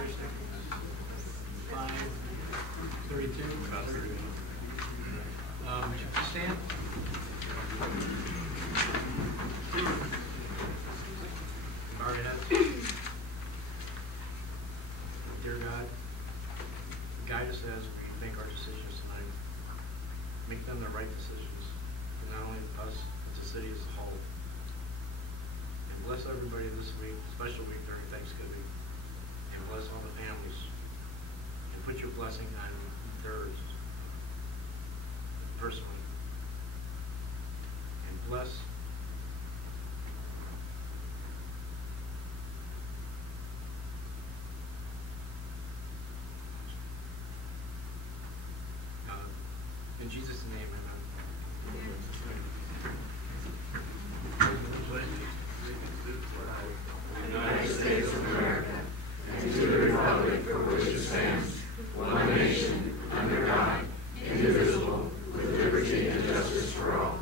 5:32. Would you please stand? Bow your heads. Dear God, guide us as we make our decisions tonight. Make them the right decisions, and not only us, but the city as a whole. And bless everybody this week, special week during Thanksgiving, and bless all the families. And put your blessing on theirs personally. And bless in Jesus' name, amen. United States of America, and to the republic for which it stands, one nation, under God, indivisible, with liberty and justice for all.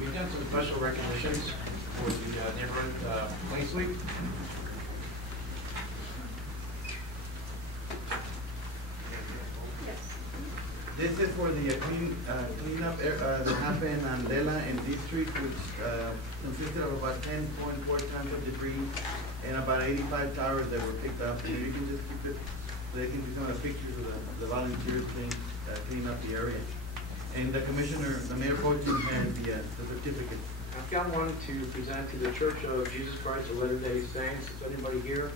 We've done some special recognitions for the neighborhood Clean Sweep. This is for the cleanup that happened on Dela and D Street, which consisted of about 10.4 tons of debris and about 85 towers that were picked up. And you can just keep it, so they can see some of the pictures of the volunteers cleaning up the area. And the commissioner, the mayor pro tem, has the certificate. I've got one to present to the Church of Jesus Christ of Latter-day Saints. Is anybody here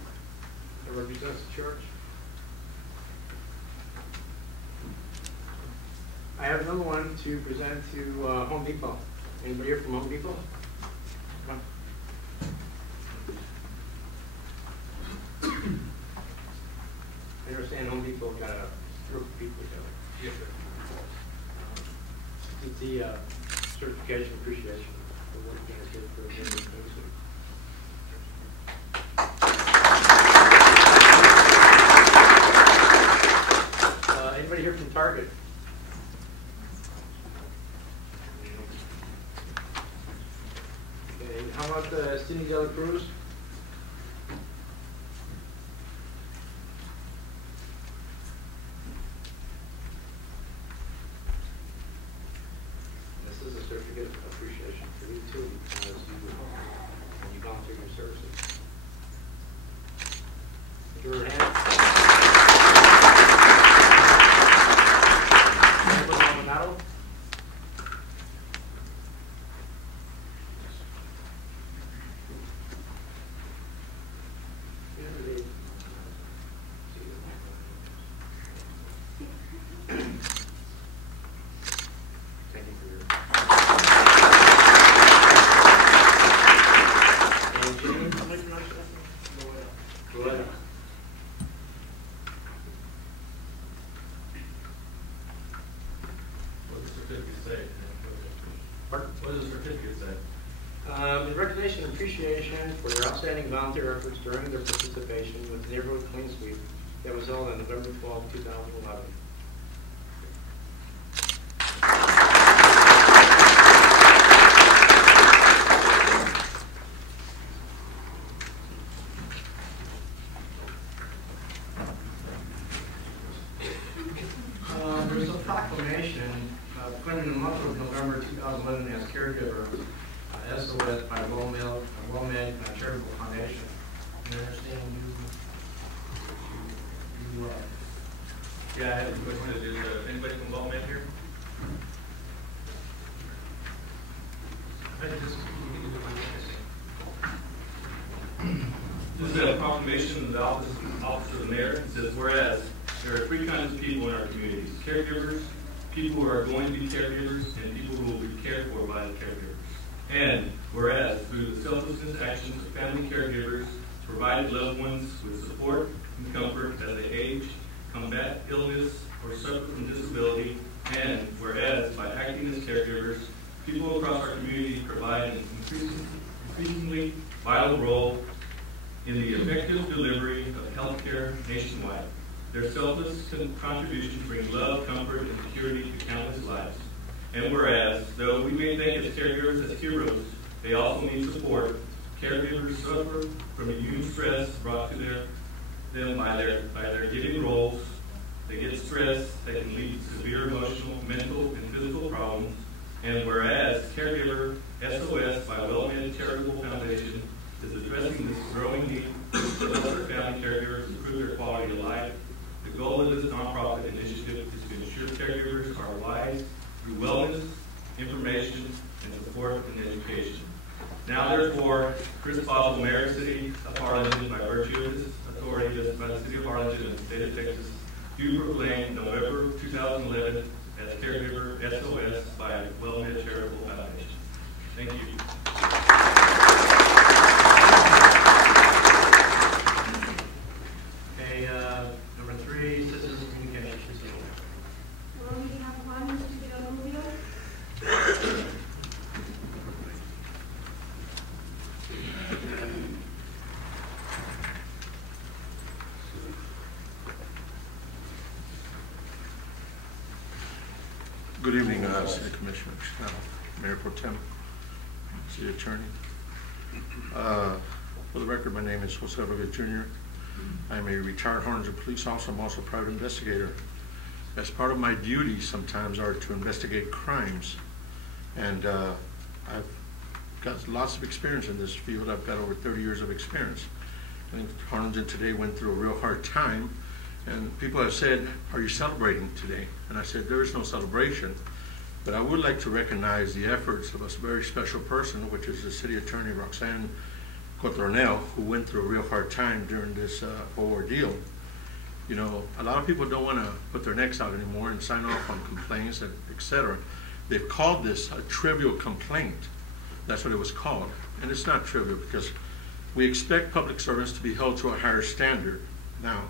that represents the church? I have another one to present to Home Depot. Anybody here from Home Depot? Come on. I understand Home Depot got a group of people together. Yes, sir. It's the certification appreciation for what you guys did for the anybody here from Target? Okay, how about Cindy De La Cruz? This is a certificate of appreciation for you too, because you volunteer your services. Put your hand. In recognition and appreciation for their outstanding volunteer efforts during their participation with the Neighborhood Clean Sweep that was held on November 12, 2011. There's a proclamation put in the month of November 2011 as caregiver. SOS by WOMED Charitable Foundation. You understand Yeah, I have a question. Is anybody from WOMED here? This is a proclamation of the office of the mayor. It says, whereas there are three kinds of people in our communities: caregivers, people who are going to be caregivers, and people who will be cared for by the caregivers. And whereas through the selflessness actions of family caregivers provided loved ones with support and comfort as they age, combat illness, or suffer from disability, and whereas by acting as caregivers, people across our community provide an increasingly vital role in the effective delivery of health care nationwide. Their selfless contributions bring love, comfort, and security to countless lives. And whereas, though we may think as caregivers as heroes, they also need support. Caregivers suffer from immune stress brought to them by their giving roles. They get stressed that can lead to severe emotional, mental, and physical problems. And whereas Caregiver SOS by Well-Meant Charitable Foundation is addressing this growing need for lesser family caregivers to improve their quality of life, the goal of this nonprofit initiative is to ensure caregivers are wise through wellness, information, and support and education. Now, therefore, Chris Boswell, Mayor of the City of Harlingen, by virtue of his authority by the City of Harlingen and the state of Texas, do proclaim November 2011 as Caregiver SOS by Well-Meant Charitable Foundation. Thank you. Okay, number 3, citizens communications. On behalf of Mr. Villalobos. Good evening, City Commissioners, Mayor Pro Tem, City Attorney. For the record, my name is Jose Rodriguez Jr. I'm a retired Harlingen police officer. I'm also a private investigator. As part of my duties sometimes are to investigate crimes. And I've got lots of experience in this field. I've got over 30 years of experience. I think Harlingen today went through a real hard time. And people have said, are you celebrating today? And I said, there is no celebration, but I would like to recognize the efforts of a very special person, which is the City Attorney, Roxanne Cotronel, who went through a real hard time during this whole ordeal. You know, a lot of people don't want to put their necks out anymore and sign off on complaints, etc. They've called this a trivial complaint. That's what it was called. And it's not trivial because we expect public servants to be held to a higher standard. Now,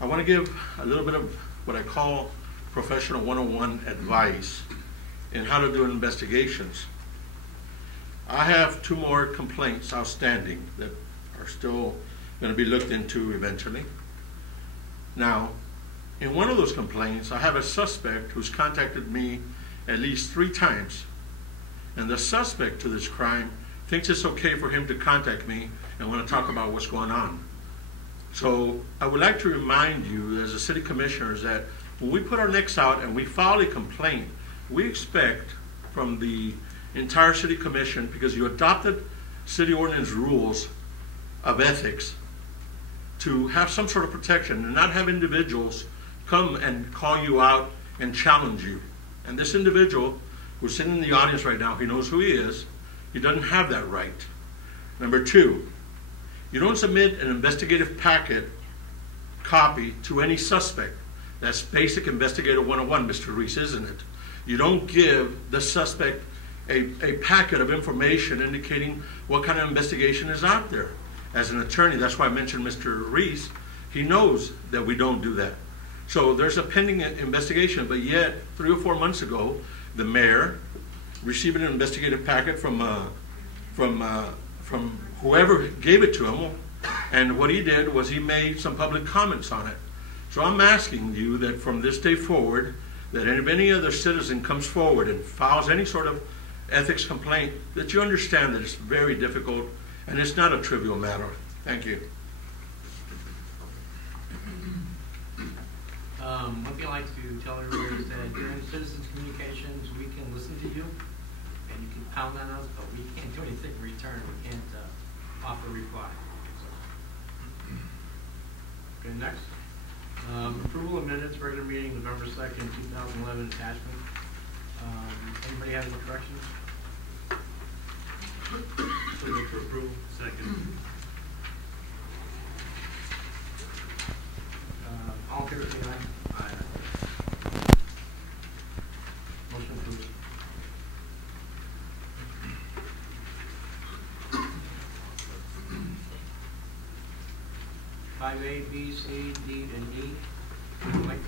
I want to give a little bit of what I call professional 101 advice in how to do investigations. I have 2 more complaints outstanding that are still going to be looked into eventually. Now, in one of those complaints, I have a suspect who's contacted me at least 3 times. And the suspect to this crime thinks it's okay for him to contact me and want to talk about what's going on. So I would like to remind you as a city commissioners that when we put our necks out and we file a complaint, we expect from the entire city commission, because you adopted city ordinance rules of ethics, to have some sort of protection and not have individuals come and call you out and challenge you. And this individual who's sitting in the audience right now, he knows who he is. He doesn't have that right. Number 2, you don't submit an investigative packet copy to any suspect. That's basic investigator 101, Mr. Reese, isn't it? You don't give the suspect a packet of information indicating what kind of investigation is out there. As an attorney, that's why I mentioned Mr. Reese. He knows that we don't do that. So there's a pending investigation, but yet 3 or 4 months ago, the mayor received an investigative packet from whoever gave it to him, and what he did was he made some public comments on it. So I'm asking you that from this day forward, that if any other citizen comes forward and files any sort of ethics complaint, that you understand that it's very difficult and it's not a trivial matter. Thank you. One thing I like to tell everybody is that during citizens communications, we can listen to you and you can pound on us, but we can't do anything in return. We can't offer a reply. So. Okay, next. Approval of minutes, regular meeting, November 2nd, 2011, attachment. Anybody have any corrections? So moved for approval. Second. All in favor, say aye. Aye. Motion approved. 5A, B, C, D, and E. I'd like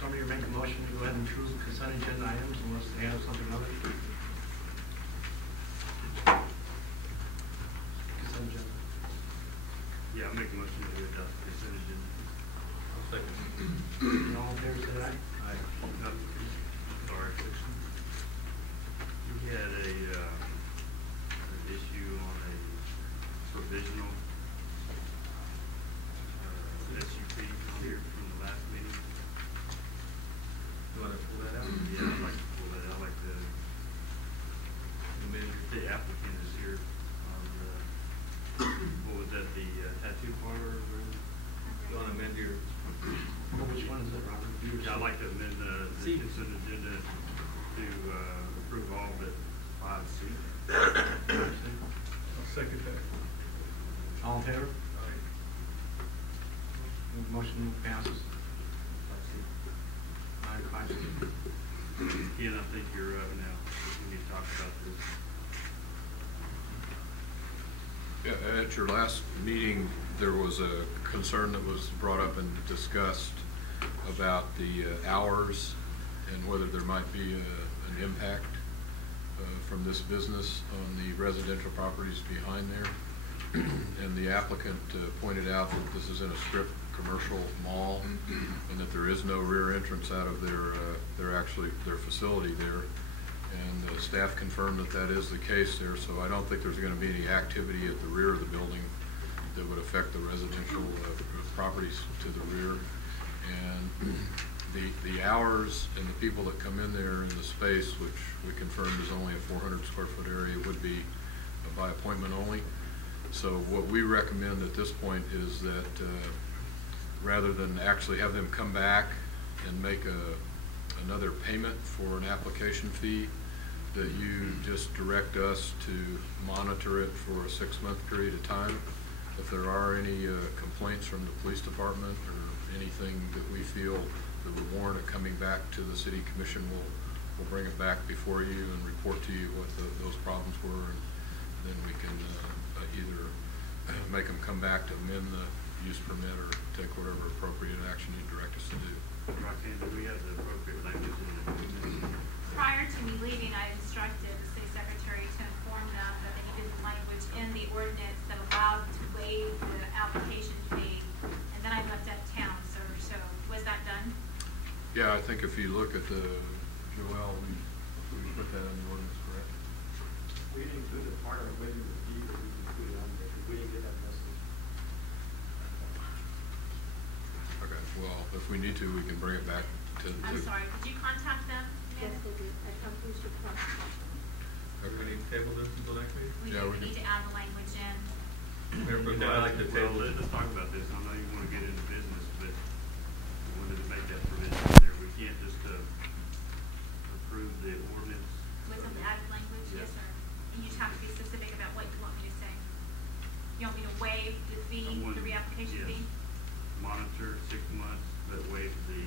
somebody to make a motion to go ahead and approve consent agenda items unless they have something other. Consent agenda. Yeah, I'll make a motion to adopt the consent agenda. I'll second. All in favor, say aye. Aye. No, sorry. Yeah, I'd like to amend the consent agenda to approve all but 5C. I'll second that. All in favor? Motion passes. 5C. Ian, I think you're up now. We need to talk about this. Yeah, at your last meeting, there was a concern that was brought up and discussed about the hours and whether there might be an impact from this business on the residential properties behind there. And the applicant pointed out that this is in a strip commercial mall and that there is no rear entrance out of their facility there. And staff confirmed that that is the case there, so I don't think there's going to be any activity at the rear of the building that would affect the residential properties to the rear. And the hours and the people that come in there in the space, which we confirmed is only a 400 square foot area, would be by appointment only. So what we recommend at this point is that rather than actually have them come back and make another payment for an application fee, that you just direct us to monitor it for a 6-month period of time. If there are any complaints from the police department or anything that we feel that would warrant it coming back to the city commission, we'll bring it back before you and report to you what those problems were, and then we can either make them come back to amend the use permit or take whatever appropriate action you direct us to do. Roxanne, do we have the appropriate language in the Prior to me leaving, I instructed the city secretary to inform them that they needed the language in the ordinance that allowed to waive the application fee, and then I left out of town, so was that done? Yeah, I think if you look at the, Joelle, we put that in the ordinance, correct? We didn't include the part of waiving the fee, but we included it on there, because we didn't get that message. Okay, well, if we need to, we can bring it back to. I'm sorry, did you contact them? Yes, they did. I confused your process. Do we need to table this until next week? We Yeah, we need to add the language in. I'd like to table it. Let's talk about this. I know you want to get into business, but we wanted to make that provision there. We can't just approve the ordinance. With the added language, yes, sir. And you just have to be specific about what you want me to say. You want me to waive the fee, the reapplication Yes. fee? Monitor 6 months, but waive the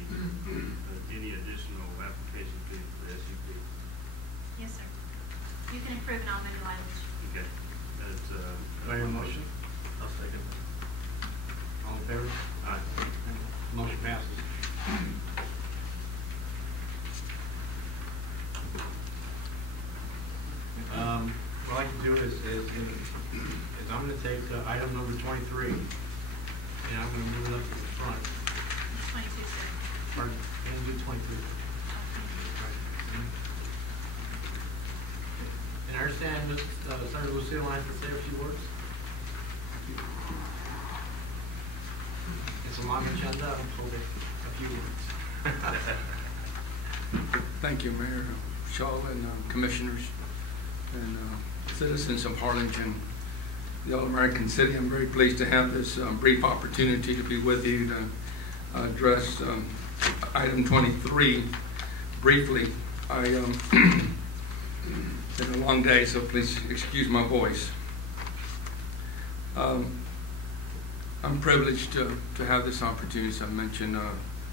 any additional application fee for the SUP. Yes, sir. You can approve and I'll amend the language. Okay. That's Do I hear a motion? I'll second. All in favor? Aye. Motion passes. What I'd like to do is I'm going to take item number 23, and I'm going to move it up to the front. 22, sir. Pardon, and do 23. And I understand Senator Lucille wants to say a few words. It's a long agenda, I'm told a few words. Thank you, Mayor, Shaw, and commissioners, and citizens of Harlingen, the All-American City. I'm very pleased to have this brief opportunity to be with you to address item 23 briefly. It's been a long day, so please excuse my voice. I'm privileged to have this opportunity, as I mentioned,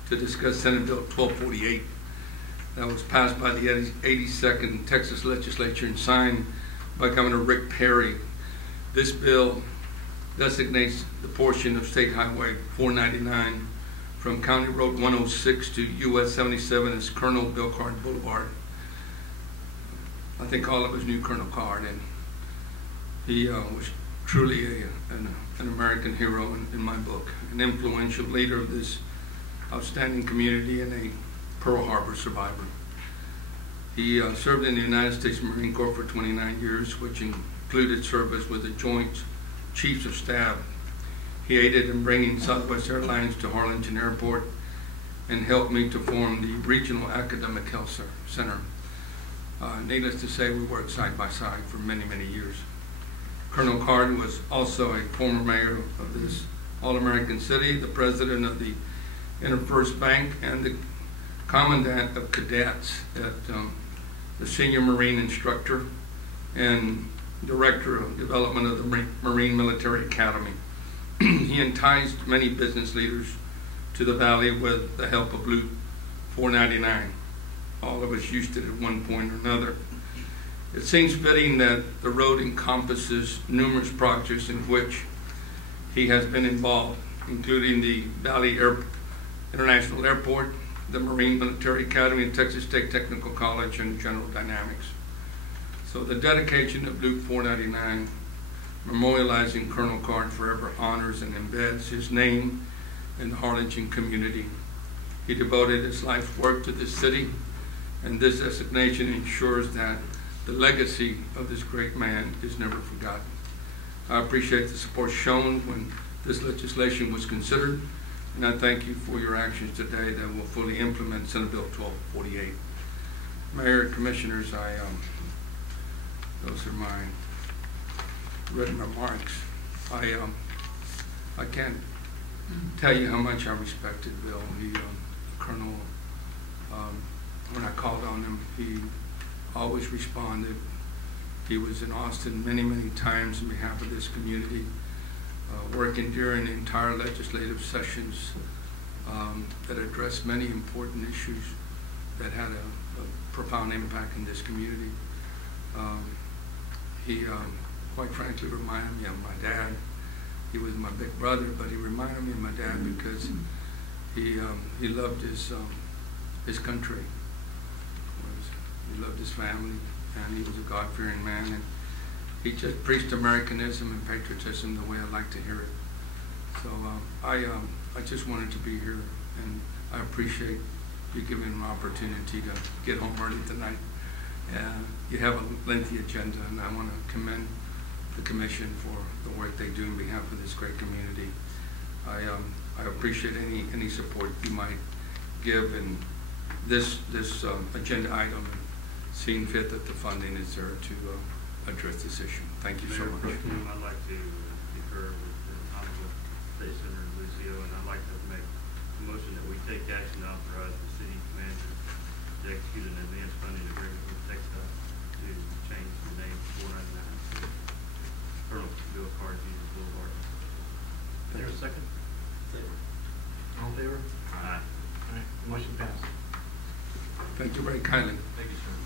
to discuss Senate Bill 1248 that was passed by the 82nd Texas Legislature and signed by Governor Rick Perry. This bill designates the portion of State Highway 499 from County Road 106 to US 77 as Colonel Bill Card Boulevard. I think all of us knew Colonel Card, and he was truly an American hero in my book, an influential leader of this outstanding community and a Pearl Harbor survivor. He served in the United States Marine Corps for 29 years, which included service with the Joint Chiefs of Staff. He aided in bringing Southwest Airlines to Harlingen Airport and helped me to form the Regional Academic Health Center. Needless to say, we worked side by side for many, many years. Colonel Card was also a former mayor of this All-American City, the president of the InterFirst Bank, and the Commandant of Cadets at the Senior Marine Instructor and Director of Development of the Marine Military Academy. He enticed many business leaders to the Valley with the help of Loop 499. All of us used it at one point or another. It seems fitting that the road encompasses numerous projects in which he has been involved, including the Valley International Airport, the Marine Military Academy, and Texas State Technical College, and General Dynamics. So the dedication of Loop 499, memorializing Colonel Card, forever honors and embeds his name in the Harlingen community. He devoted his life's work to this city, and this designation ensures that the legacy of this great man is never forgotten. I appreciate the support shown when this legislation was considered, and I thank you for your actions today that will fully implement Senate Bill 1248. Mayor, Commissioners, those are my written remarks. I can't tell you how much I respected Bill. He, Colonel, when I called on him, he always responded. He was in Austin many, many times on behalf of this community, working during the entire legislative sessions that addressed many important issues that had a profound impact in this community. He, quite frankly, reminded me of my dad. He was my big brother, but he reminded me of my dad because he loved his country. He loved his family, and he was a God-fearing man, and he just preached Americanism and patriotism the way I like to hear it. So I just wanted to be here, and I appreciate you giving me an opportunity to get home early tonight. You have a lengthy agenda, and I want to commend the Commission for the work they do on behalf of this great community. I appreciate any support you might give in this agenda item, and seeing fit that the funding is there to address this issue. Thank you so Mayor much. Pro Tem, I'd like to concur with the Honorable State Senator Lucio, and I'd like to make a motion that we take action to authorize the city manager to execute an advance funding agreement with TxDOT to change the name 499 Colonel Bill Card Jesus Boulevard. Is there a second? All in favor? Aye. All right, motion passed. Thank you very kindly. Thank you, sir.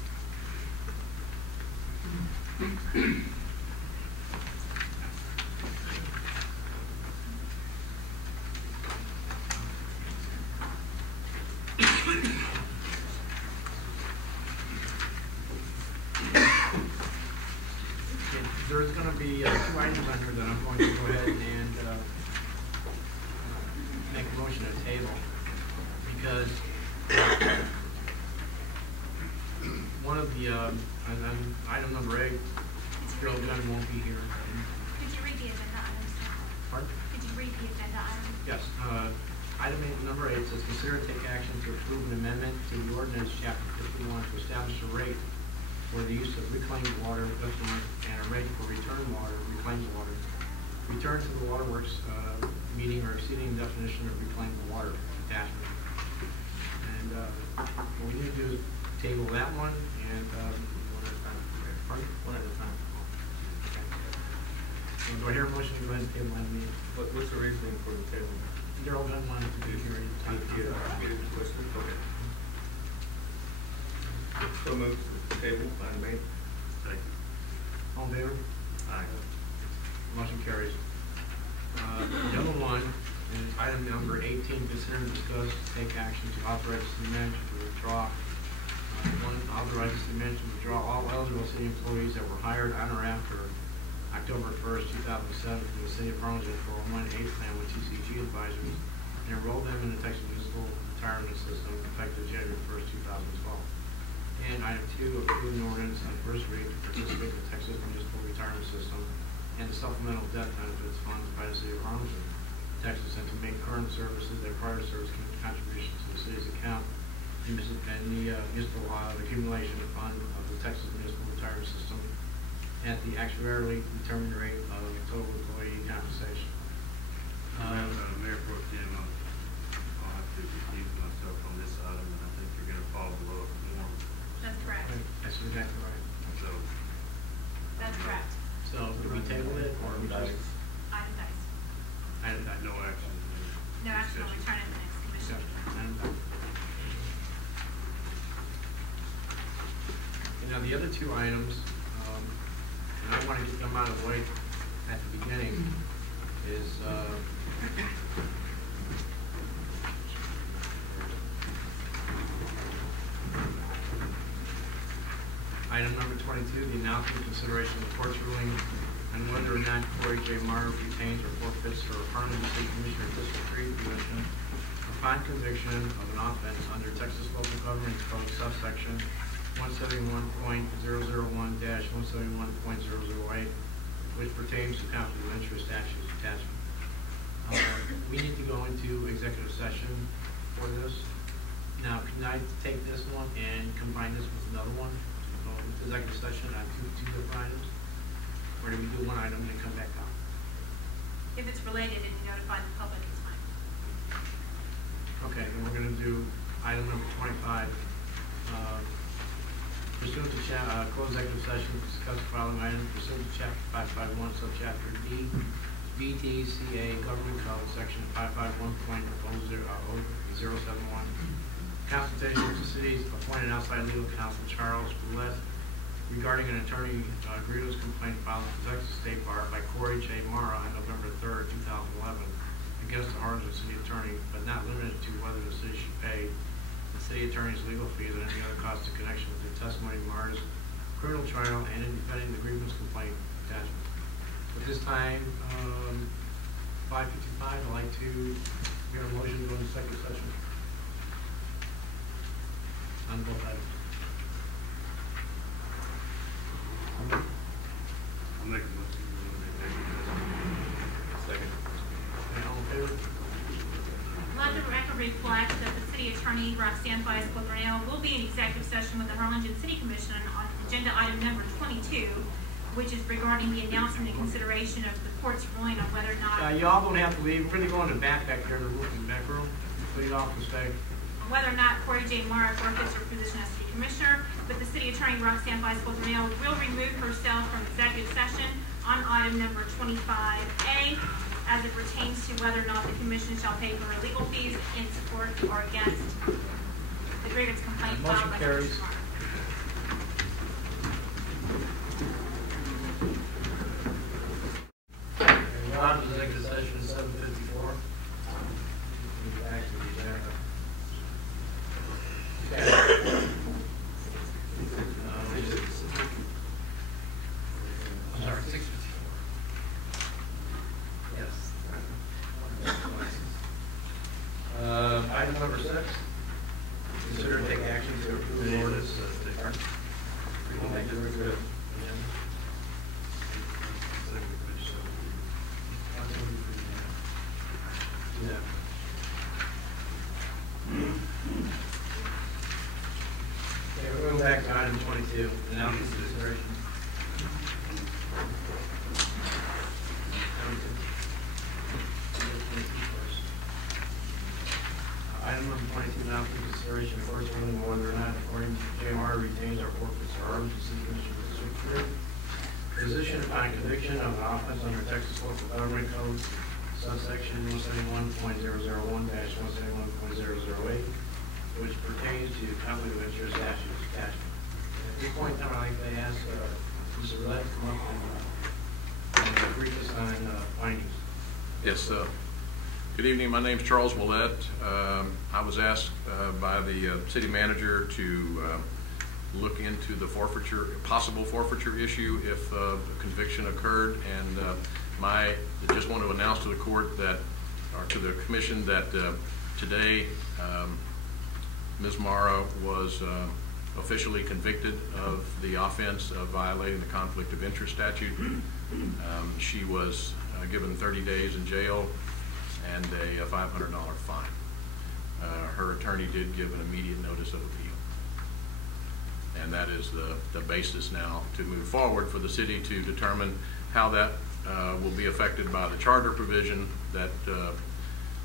There's going to be 2 items on here that I'm going to go ahead and make a motion to table, because one of the, item number 8, Gerald Gunn won't be here. Could you read the agenda items? Pardon? Could you read the agenda items? Yes. Item number 8 says, consider and take action to approve an amendment to the ordinance, chapter 51, to establish a rate for the use of reclaimed water effluent and a rate for reclaimed water. Return to the waterworks meeting or exceeding the definition of reclaimed water attachment. And what we need to do is table that one and one at a time. Pardon? One at a time. Okay. So do I hear a motion to go ahead and table that meeting? What's the reasoning for the table? Darrell Gunn wanted to be here any time. Okay. So moved. Table, item 8. Second. All in favor? Aye. Motion carries. The other one is item number 18, consider and discuss, take action to authorize the city manager to withdraw. Authorize the city manager to withdraw all eligible city employees that were hired on or after October 1st, 2007 from the city of Harlingen for a 1-8 plan with TCG advisories and enroll them in the Texas Municipal Retirement System effective January 1st, 2012. And item 2, approve an ordinance on first reading to participate in the Texas Municipal Retirement System and the supplemental death benefits funds by the city of Harlingen, Texas, and to make current services and prior service contributions to the city's account and the municipal accumulation fund of the Texas Municipal Retirement System at the actuarially determined rate of total employee compensation. Mayor Pro Tem, I'll have to recuse myself on this item, and I think gonna fall below a norm, That's correct. That's exactly right. so. That's correct. So, do we table it, or we just? Item dice. No action. No action will return in the next commission. Now, the other two items, and I want to get them out of the way at the beginning, is item number 22, the announcement consideration of the court's ruling on whether or not Corey J. Marr retains or forfeits her Harlingen City Commissioner District 3 position upon conviction of an offense under Texas Local Government Code subsection 171.001-171.008, which pertains to conflict of interest statutes attachment. We need to go into executive session for this. Now, can I take this one and combine this with another one? Executive session on two different items? Or do we do one item and come back out? If it's related and you notify the public, it's fine. Okay, then we're gonna do item number 25. Pursuant to closed executive session, discuss the following items pursuant to chapter 551, subchapter D, VTCA Government Code, section 551.071. Consultation with the city's appointed outside legal counsel, Charles Boulette, regarding an attorney grievance complaint filed with the Texas State Bar by Corey J. Marr on November 3rd, 2011, against the Harlingen City Attorney, but not limited to whether the city should pay the city attorney's legal fees and any other costs in connection with the testimony of Marr's criminal trial and in defending the grievance complaint attachment. At this time, 5:55, I'd like to get a motion to go into executive session on both items. I'll make a motion. Second. Okay, all in favor? Let the record reflect that the city attorney, Roxanne Baez-Quadrino, will be in executive session with the Harlingen City Commission on agenda item number 22, which is regarding the announcement and consideration of the court's ruling on whether or not Y'all don't have to leave. We're going to go in the back there, in the back room. Please off and stay. whether or not Corey J. Marr forfeits her position as city commissioner, but the city attorney, Roxanne Baez-Quadrino, will remove herself from executive session on item number 25A as it pertains to whether or not the commission shall pay for her legal fees in support or against the grievance complaint filed by Motion carries. Marr. We're on to executive session at 7:54. We'll be back to the agenda. I'm sorry, 6:54. Yes. Item number 6. Consider and take action to approve the ordinance. Yeah. Okay, we're going back to item 22, announcements and consideration. Item number 22, announcement and consideration, of course, ruling on whether or not according to JMR retains or forfeits or owes the city commission district 3. Position upon conviction of an offense under Texas Local Government Code, subsection 171.001-171.008, which pertains to conflict of interest statutes attachment. At this point in time, I'd like to ask Mr. Roulette to come up and brief us on findings. Yes, good evening. My name is Charles Willett. I was asked by the city manager to look into the possible forfeiture issue if a conviction occurred, and I just want to announce to the court that, or to the commission, that today Ms. Morrow was officially convicted of the offense of violating the conflict of interest statute. She was given 30 days in jail and a $500 fine. Her attorney did give an immediate notice of appeal. And that is the basis now to move forward for the city to determine how that will be affected by the charter provision that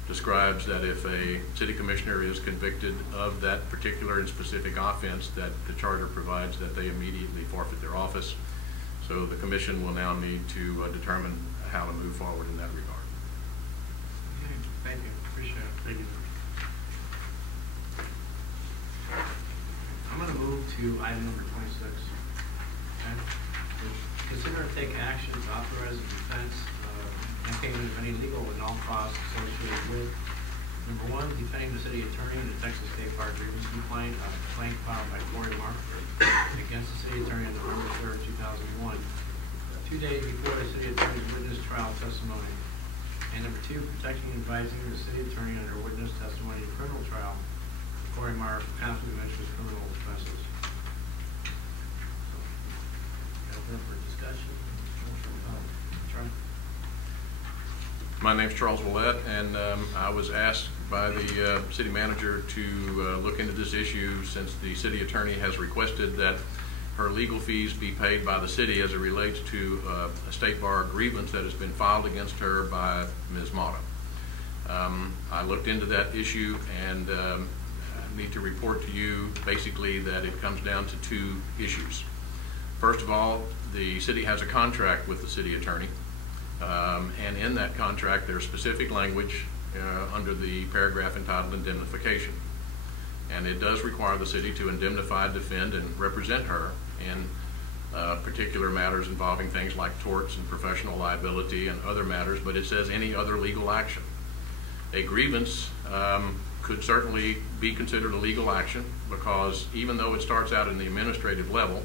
describes that if a city commissioner is convicted of that particular and specific offense, that the charter provides that they immediately forfeit their office. So the commission will now need to determine how to move forward in that regard. Okay, thank you, appreciate it. Thank you. I'm gonna move to item number 26. Okay? Consider and take action to authorize the defense and payment of any legal and all costs associated with, number one, defending the city attorney in the Texas State Bar grievance complaint filed by Corey Mark against the city attorney on November 3rd, 2001, 2 days before the city attorney's witness trial testimony. And number two, protecting and advising the city attorney under witness testimony in criminal trial, Corey Mark, conflict of interest, criminal offenses. Open for discussion. Charlie? My name's Charles Willett, and I was asked by the city manager to look into this issue since the city attorney has requested that her legal fees be paid by the city as it relates to a state bar grievance that has been filed against her by Ms. Mata. I looked into that issue, and I need to report to you basically that it comes down to two issues. First of all, the city has a contract with the city attorney, and in that contract there's specific language under the paragraph entitled indemnification. And it does require the city to indemnify, defend, and represent her in particular matters involving things like torts and professional liability and other matters, but it says any other legal action. A grievance could certainly be considered a legal action because even though it starts out in the administrative level,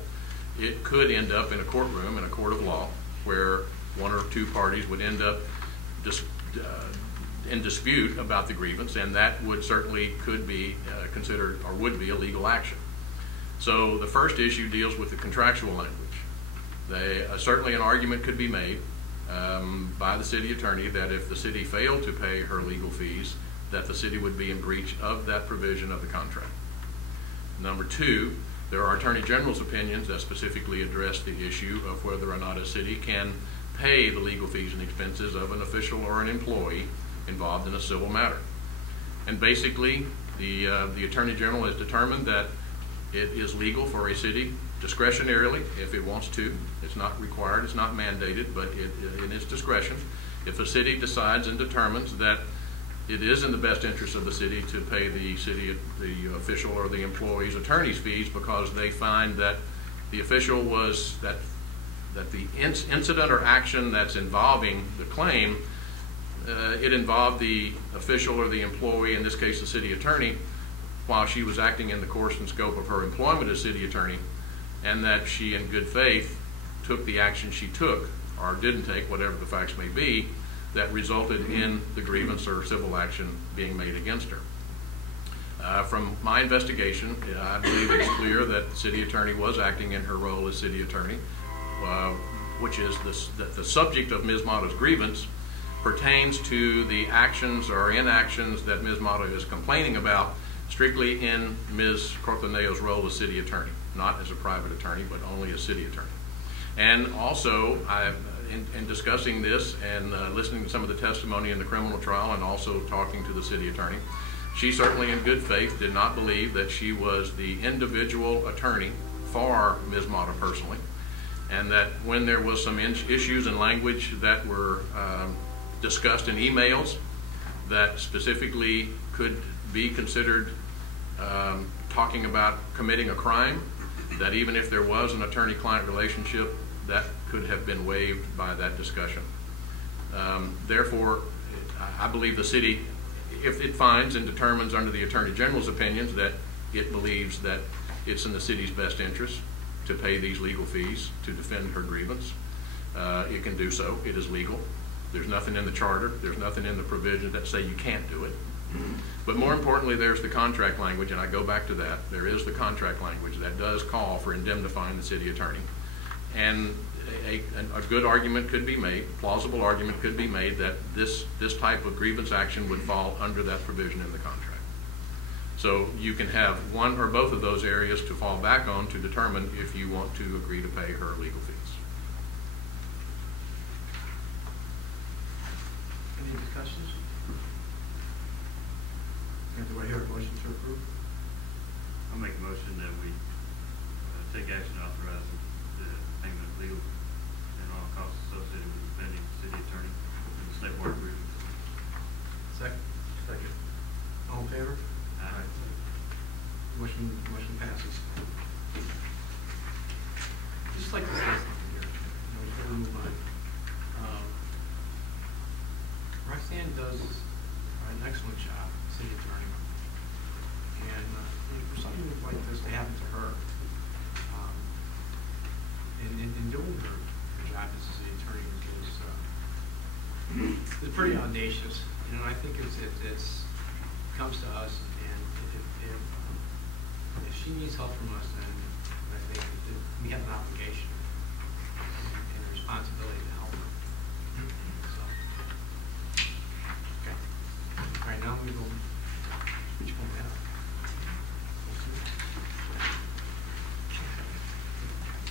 it could end up in a courtroom, in a court of law, where one or two parties would end up in dispute about the grievance, and that would certainly could be considered or would be a legal action. So the first issue deals with the contractual language. Certainly an argument could be made by the city attorney that if the city failed to pay her legal fees, that the city would be in breach of that provision of the contract. Number two, there are Attorney General's opinions that specifically address the issue of whether or not a city can pay the legal fees and expenses of an official or an employee involved in a civil matter. And basically, the Attorney General has determined that it is legal for a city discretionarily, if it wants to. It's not required, it's not mandated, but in its discretion, if a city decides and determines that it is in the best interest of the city to pay the official or the employee's attorney's fees because they find that the official was, that the incident or action that's involving the claim, it involved the official or the employee, in this case the city attorney, while she was acting in the course and scope of her employment as city attorney, and that she in good faith took the action she took, or didn't take, whatever the facts may be, that resulted in the grievance or civil action being made against her. From my investigation, I believe it's clear that the city attorney was acting in her role as city attorney, which is that the subject of Ms. Mata's grievance pertains to the actions or inactions that Ms. Mata is complaining about strictly in Ms. Cortaneo's role as city attorney, not as a private attorney, but only as city attorney. And also, in discussing this and listening to some of the testimony in the criminal trial and also talking to the city attorney, she certainly in good faith did not believe that she was the individual attorney for Ms. Mata personally, and that when there was some issues in language that were discussed in emails that specifically could be considered talking about committing a crime, that even if there was an attorney-client relationship, that could have been waived by that discussion. Therefore, I believe the city, if it finds and determines under the Attorney General's opinions that it believes that it's in the city's best interest to pay these legal fees to defend her grievance, it can do so. It is legal. There's nothing in the charter, there's nothing in the provisions that say you can't do it. But more importantly, there's the contract language, and I go back to that. There is the contract language that does call for indemnifying the city attorney. And a good argument could be made, plausible argument could be made that this type of grievance action would fall under that provision in the contract. So you can have one or both of those areas to fall back on to determine if you want to agree to pay her legal fees. Any discussions? Do I hear a motion to approve? I'll make a motion that we take action authorizing the payment of legal and all costs associated with defending the city attorney and the state board of review. Second? Second. All in favor? Aye. Motion passes. Just like to say something here, before we move on. Roxanne does an excellent job, city attorney. And for something like this to happen to her, in doing her job as a city attorney is pretty audacious. You know, I think it comes to us, and if she needs help from us, then I think that we have an obligation and a responsibility to help her. So, okay. All right, now we go. Which one we have?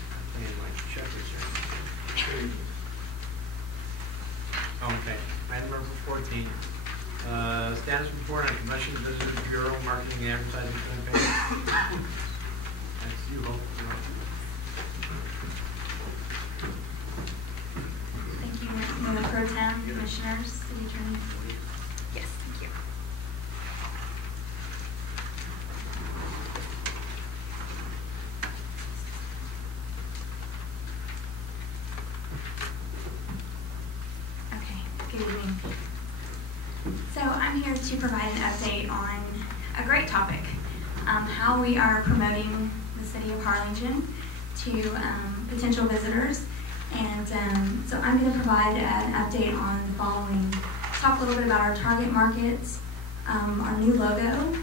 I'm playing like checkers here. Okay, item number 14. Status report on Convention Visitors Bureau Marketing and Advertising Campaign. That's you, Hope. Thank you, Mayor Pro Tem, Commissioners, City Attorney. Yes, thank you. Okay, good evening. So I'm here to provide an update on a great topic, how we are promoting the city of Harlingen to potential visitors. And so I'm going to provide an update on the following. Talk a little bit about our target markets, our new logo,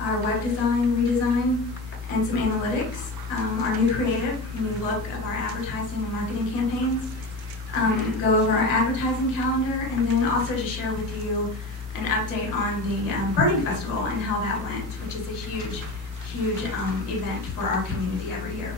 our web design, redesign, and some analytics, our new creative, new look of our advertising and marketing campaigns, go over our advertising calendar, and then also to share with you an update on the Birding Festival and how that went, which is a huge event for our community every year.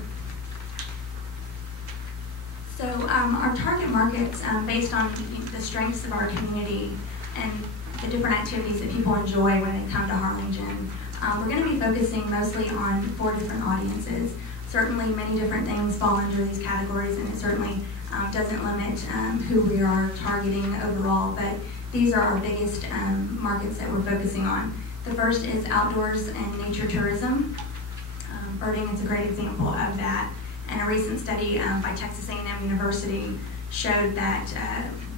So our target markets, based on the strengths of our community and the different activities that people enjoy when they come to Harlingen, we're going to be focusing mostly on 4 different audiences. Certainly many different things fall under these categories, and it certainly doesn't limit who we are targeting overall, but these are our biggest markets that we're focusing on. The first is outdoors and nature tourism. Birding is a great example of that. And a recent study by Texas A&M University showed that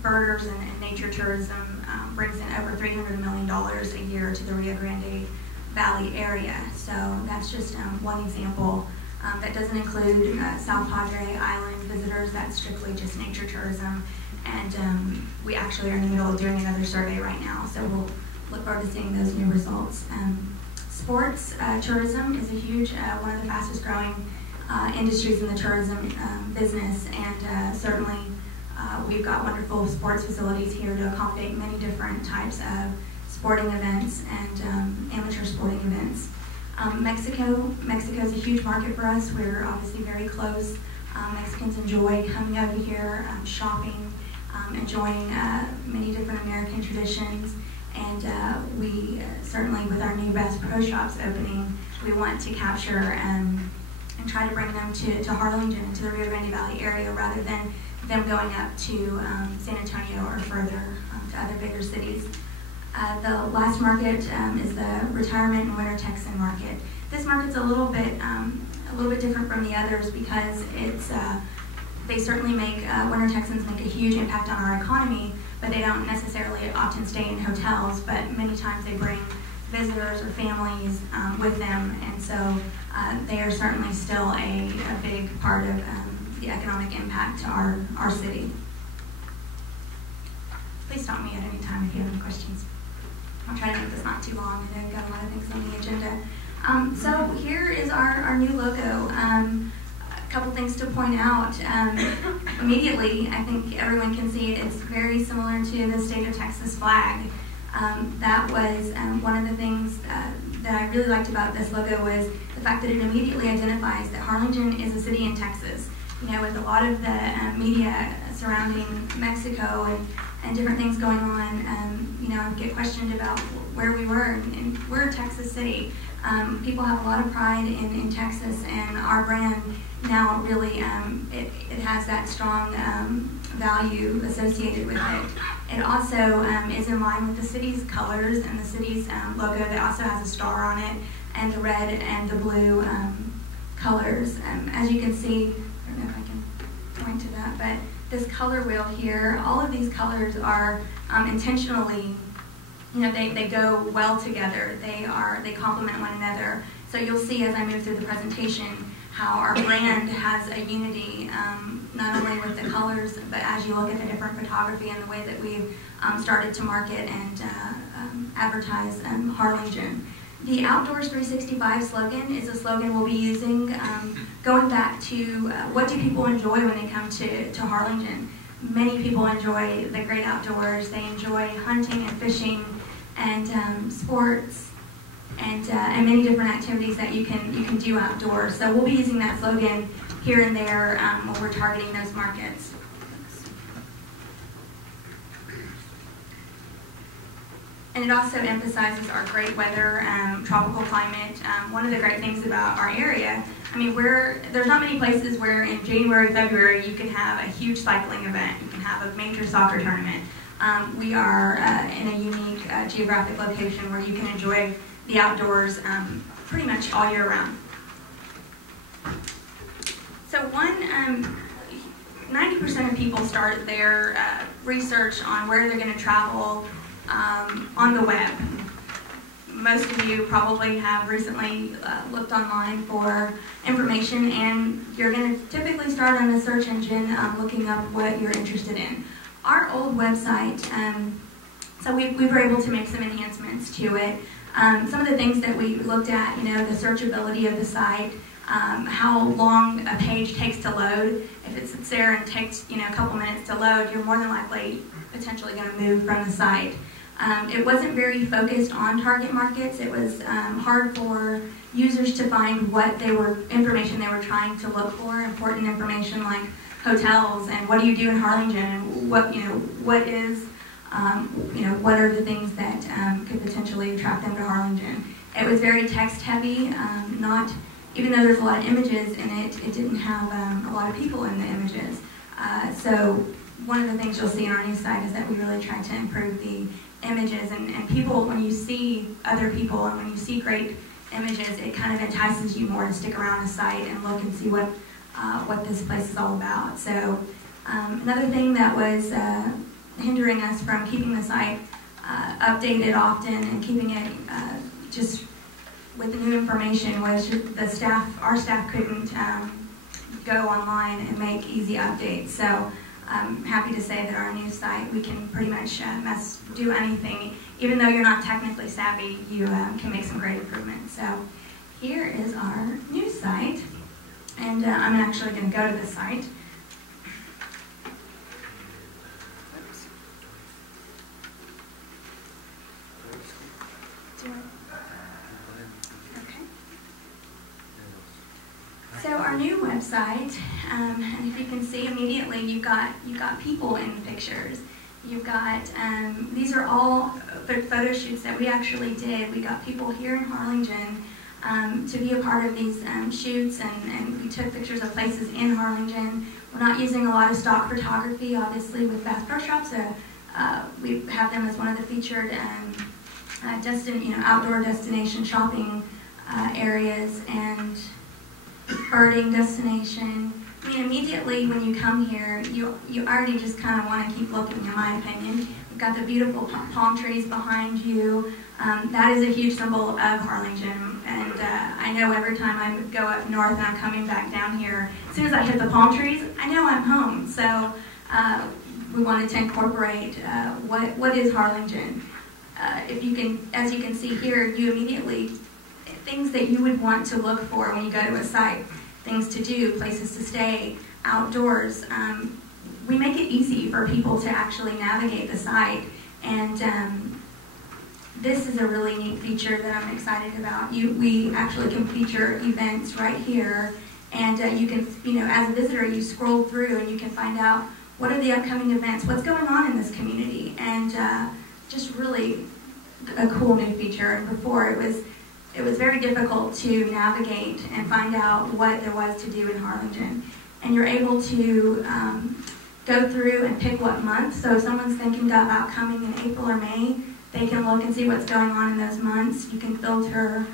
birders and nature tourism brings in over $300 million a year to the Rio Grande Valley area. So that's just one example. That doesn't include South Padre Island visitors. That's strictly just nature tourism. And we actually are in the middle of doing another survey right now, so we'll look forward to seeing those new results. Sports tourism is a huge, one of the fastest growing industries in the tourism business, and certainly we've got wonderful sports facilities here to accommodate many different types of sporting events and amateur sporting events. Mexico is a huge market for us. We're obviously very close. Mexicans enjoy coming over here, shopping, enjoying many different American traditions, and we certainly, with our new Bass Pro Shops opening, we want to capture and try to bring them to Harlingen and to the Rio Grande Valley area rather than them going up to San Antonio or further to other bigger cities. The last market is the retirement and winter Texan market. This market's a little bit different from the others because it's they certainly make winter Texans make a huge impact on our economy, but they don't necessarily often stay in hotels. But many times they bring visitors or families with them, and so they are certainly still a big part of the economic impact to our city. Please stop me at any time if you have any questions. I'll try to make this not too long. I know I've got a lot of things on the agenda. So here is our new logo. A couple things to point out. Immediately, I think everyone can see it's very similar to the state of Texas flag. That was one of the things that I really liked about this logo was the fact that it immediately identifies that Harlingen is a city in Texas. You know, with a lot of the media surrounding Mexico and different things going on. I get questioned about where we were, and we're a Texas city. People have a lot of pride in Texas, and our brand now really, it has that strong value associated with it. It also is in line with the city's colors and the city's logo that also has a star on it, and the red and the blue colors. As you can see, I don't know if I can point to that, but this color wheel here, all of these colors are intentionally, they go well together. They complement one another. So you'll see as I move through the presentation how our brand has a unity, not only with the colors, but as you look at the different photography and the way that we've started to market and advertise Harlingen. The Outdoors 365 slogan is a slogan we'll be using going back to what do people enjoy when they come to Harlingen. Many people enjoy the great outdoors. They enjoy hunting and fishing and sports and many different activities that you can do outdoors. So we'll be using that slogan here and there when we're targeting those markets. And it also emphasizes our great weather, tropical climate. One of the great things about our area, there's not many places where in January, February, you can have a huge cycling event. You can have a major soccer tournament. We are in a unique geographic location where you can enjoy the outdoors pretty much all year round. So 90% of people start their research on where they're going to travel on the web. Most of you probably have recently looked online for information, and you're going to typically start on a search engine looking up what you're interested in. Our old website, so we were able to make some enhancements to it. Some of the things that we looked at, the searchability of the site, how long a page takes to load. If it sits there and takes a couple minutes to load, you're more than likely potentially going to move from the site. It wasn't very focused on target markets. It was hard for users to find information they were trying to look for, important information like hotels and what do you do in Harlingen and what are the things that could potentially attract them to Harlingen. It was very text heavy, even though there's a lot of images in it, it didn't have a lot of people in the images. So one of the things you'll see on our new site is that we really tried to improve the images, and people, when you see other people and when you see great images, it kind of entices you more to stick around the site and look and see what this place is all about. So another thing that was hindering us from keeping the site updated often and keeping it just with the new information was our staff couldn't go online and make easy updates. So I'm happy to say that our new site, we can pretty much do anything. Even though you're not technically savvy, you can make some great improvements. So here is our new site, and I'm actually going to go to the site. So our new website, and if you can see immediately, you've got people in the pictures. You've got these are all photo shoots that we actually did. We got people here in Harlingen to be a part of these shoots, and we took pictures of places in Harlingen. We're not using a lot of stock photography, obviously, with Bass Pro Shops. So we have them as one of the featured outdoor destination shopping areas and birding destination. Immediately when you come here, you already just kind of want to keep looking, in my opinion. We've got the beautiful palm trees behind you. That is a huge symbol of Harlingen, and I know every time I go up north and I'm coming back down here, as soon as I hit the palm trees, I know I'm home. So we wanted to incorporate what is Harlingen. As you can see here, you immediately, things that you would want to look for when you go to a site, things to do, places to stay, outdoors. We make it easy for people to actually navigate the site, and this is a really neat feature that I'm excited about. We actually can feature events right here, and you can, as a visitor, you scroll through and you can find out what are the upcoming events, what's going on in this community, and just really a cool new feature. And before, it was very difficult to navigate and find out what there was to do in Harlingen. And you're able to go through and pick what month. So if someone's thinking about coming in April or May, they can look and see what's going on in those months. You can filter.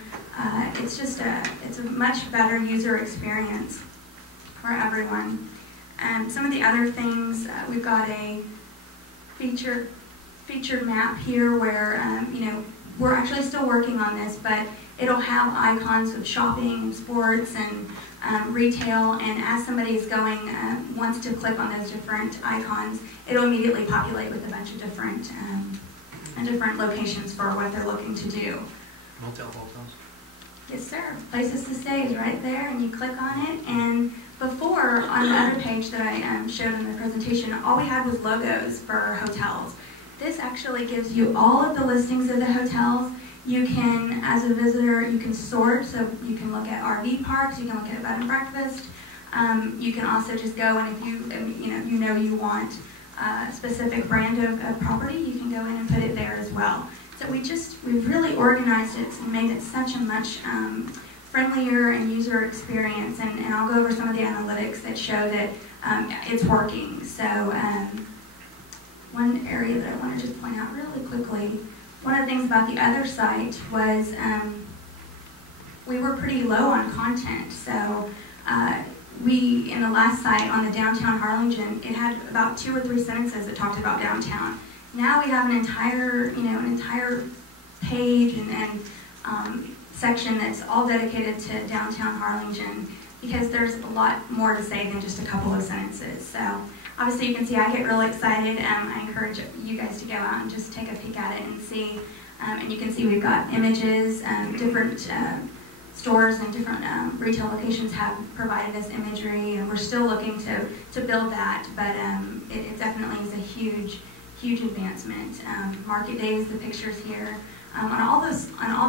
It's a much better user experience for everyone. Some of the other things, we've got a featured map here where, we're actually still working on this, but it'll have icons of shopping and sports and retail, and as somebody is going, wants to click on those different icons, it'll immediately populate with a bunch of different locations for what they're looking to do. Motel hotels? Yes, sir. Places to stay is right there, and you click on it. And before, on the other page that I showed in the presentation, all we had was logos for hotels. This actually gives you all of the listings of the hotels. You can, as a visitor, you can sort, so you can look at RV parks, you can look at a bed and breakfast. You can also just go, and if you want a specific brand of property, you can go in and put it there as well. So we've really organized it and made it such a much friendlier and user experience, and I'll go over some of the analytics that show that it's working. So one area that I want to just point out really quickly, one of the things about the other site was we were pretty low on content. So in the last site on the downtown Harlingen, it had about 2 or 3 sentences that talked about downtown. Now we have an entire page and section that's all dedicated to downtown Harlingen, because there's a lot more to say than just a couple of sentences. So obviously you can see I get really excited. I encourage you guys to go out and just take a peek at it and see. And you can see we've got images, different stores and different retail locations have provided us imagery, and we're still looking to build that, but it definitely is a huge advancement. Market days, the pictures here. On all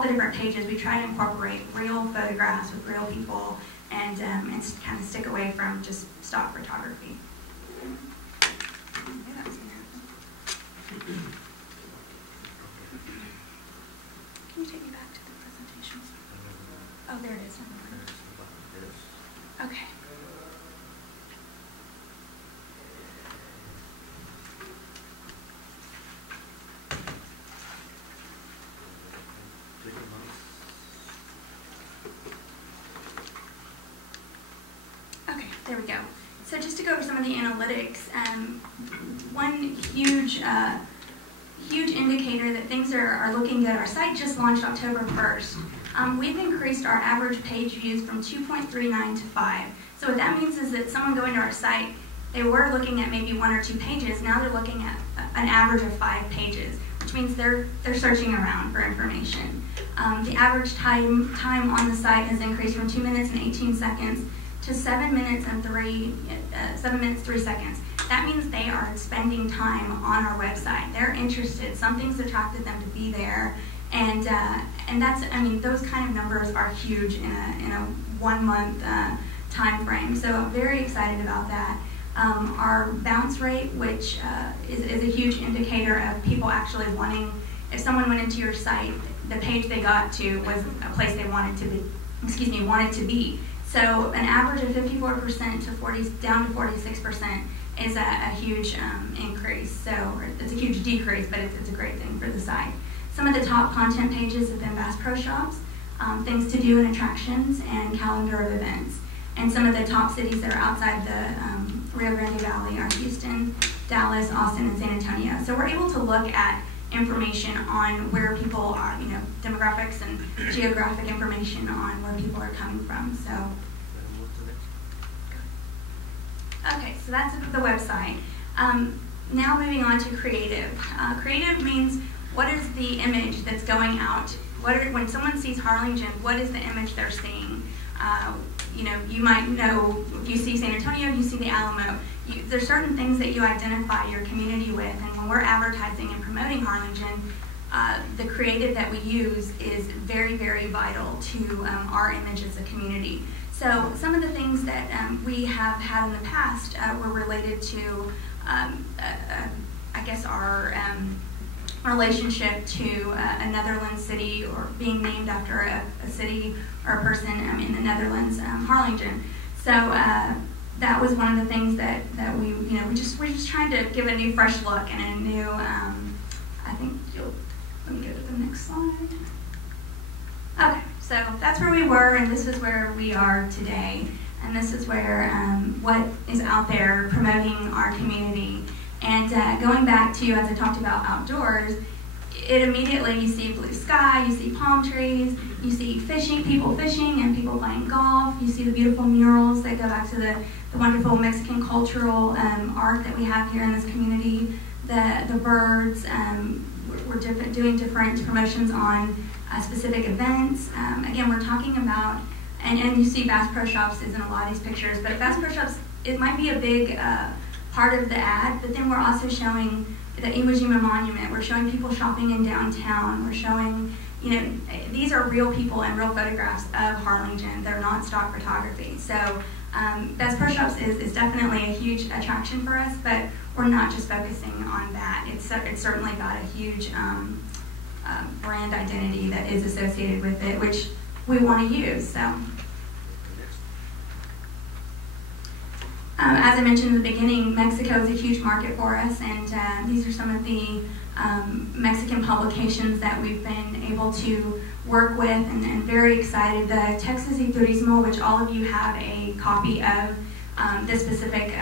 the different pages, we try to incorporate real photographs with real people, and kind of stick away from just stock photography. Can you take me back to the presentations? Oh, there it is. Okay. Okay, there we go. So just to go over some of the analytics, one huge indicator that things are looking good. Our site just launched October 1st. We've increased our average page views from 2.39 to 5. So what that means is that someone going to our site, they were looking at maybe 1 or 2 pages. Now they're looking at an average of 5 pages, which means they're searching around for information. The average time on the site has increased from 2 minutes and 18 seconds to 7 minutes 3 seconds. That means they are spending time on our website. They're interested. Something's attracted them to be there, and that's, those kind of numbers are huge in a 1 month time frame. So I'm very excited about that. Our bounce rate, which is a huge indicator of people actually wanting. If someone went into your site, the page they got to was a place they wanted to be. So an average of 54% to down to 46% is a huge increase. So it's a huge decrease, but it's a great thing for the site. Some of the top content pages have been Bass Pro Shops, things to do and attractions, and calendar of events. And some of the top cities that are outside the Rio Grande Valley are Houston, Dallas, Austin, and San Antonio. So we're able to look at information on where people are, demographics and geographic information on where people are coming from. So, okay, so that's the website. Now moving on to creative. Creative means what is the image that's going out? When someone sees Harlingen, what is the image they're seeing? You might know, if you see San Antonio, you see the Alamo. There's certain things that you identify your community with, and when we're advertising and promoting Harlingen, the creative that we use is very, very vital to our image as a community. So some of the things that we have had in the past were related to, I guess, our relationship to a Netherlands city, or being named after a city or a person in the Netherlands, Harlingen. So that was one of the things that we, we're just trying to give a new, fresh look and a new. I think let me go to the next slide. Okay, so that's where we were, and this is where we are today, and this is where what is out there promoting our community. And going back to, as I talked about outdoors, it immediately, you see blue sky, you see palm trees, you see people fishing and people playing golf, you see the beautiful murals that go back to the wonderful Mexican cultural art that we have here in this community, the birds. We're doing different promotions on specific events. Again, we're talking about, and you see Bass Pro Shops is in a lot of these pictures, but Bass Pro Shops, it might be a big part of the ad, but then we're also showing the Iwo Jima Monument. We're showing people shopping in downtown. We're showing, these are real people and real photographs of Harlingen. They're not stock photography. So Bass Pro Shops is definitely a huge attraction for us, but we're not just focusing on that. It's certainly got a huge brand identity that is associated with it, which we want to use. So, as I mentioned in the beginning, Mexico is a huge market for us, and these are some of the Mexican publications that we've been able to work with, and very excited. The Texas y Turismo, which all of you have a copy of this specific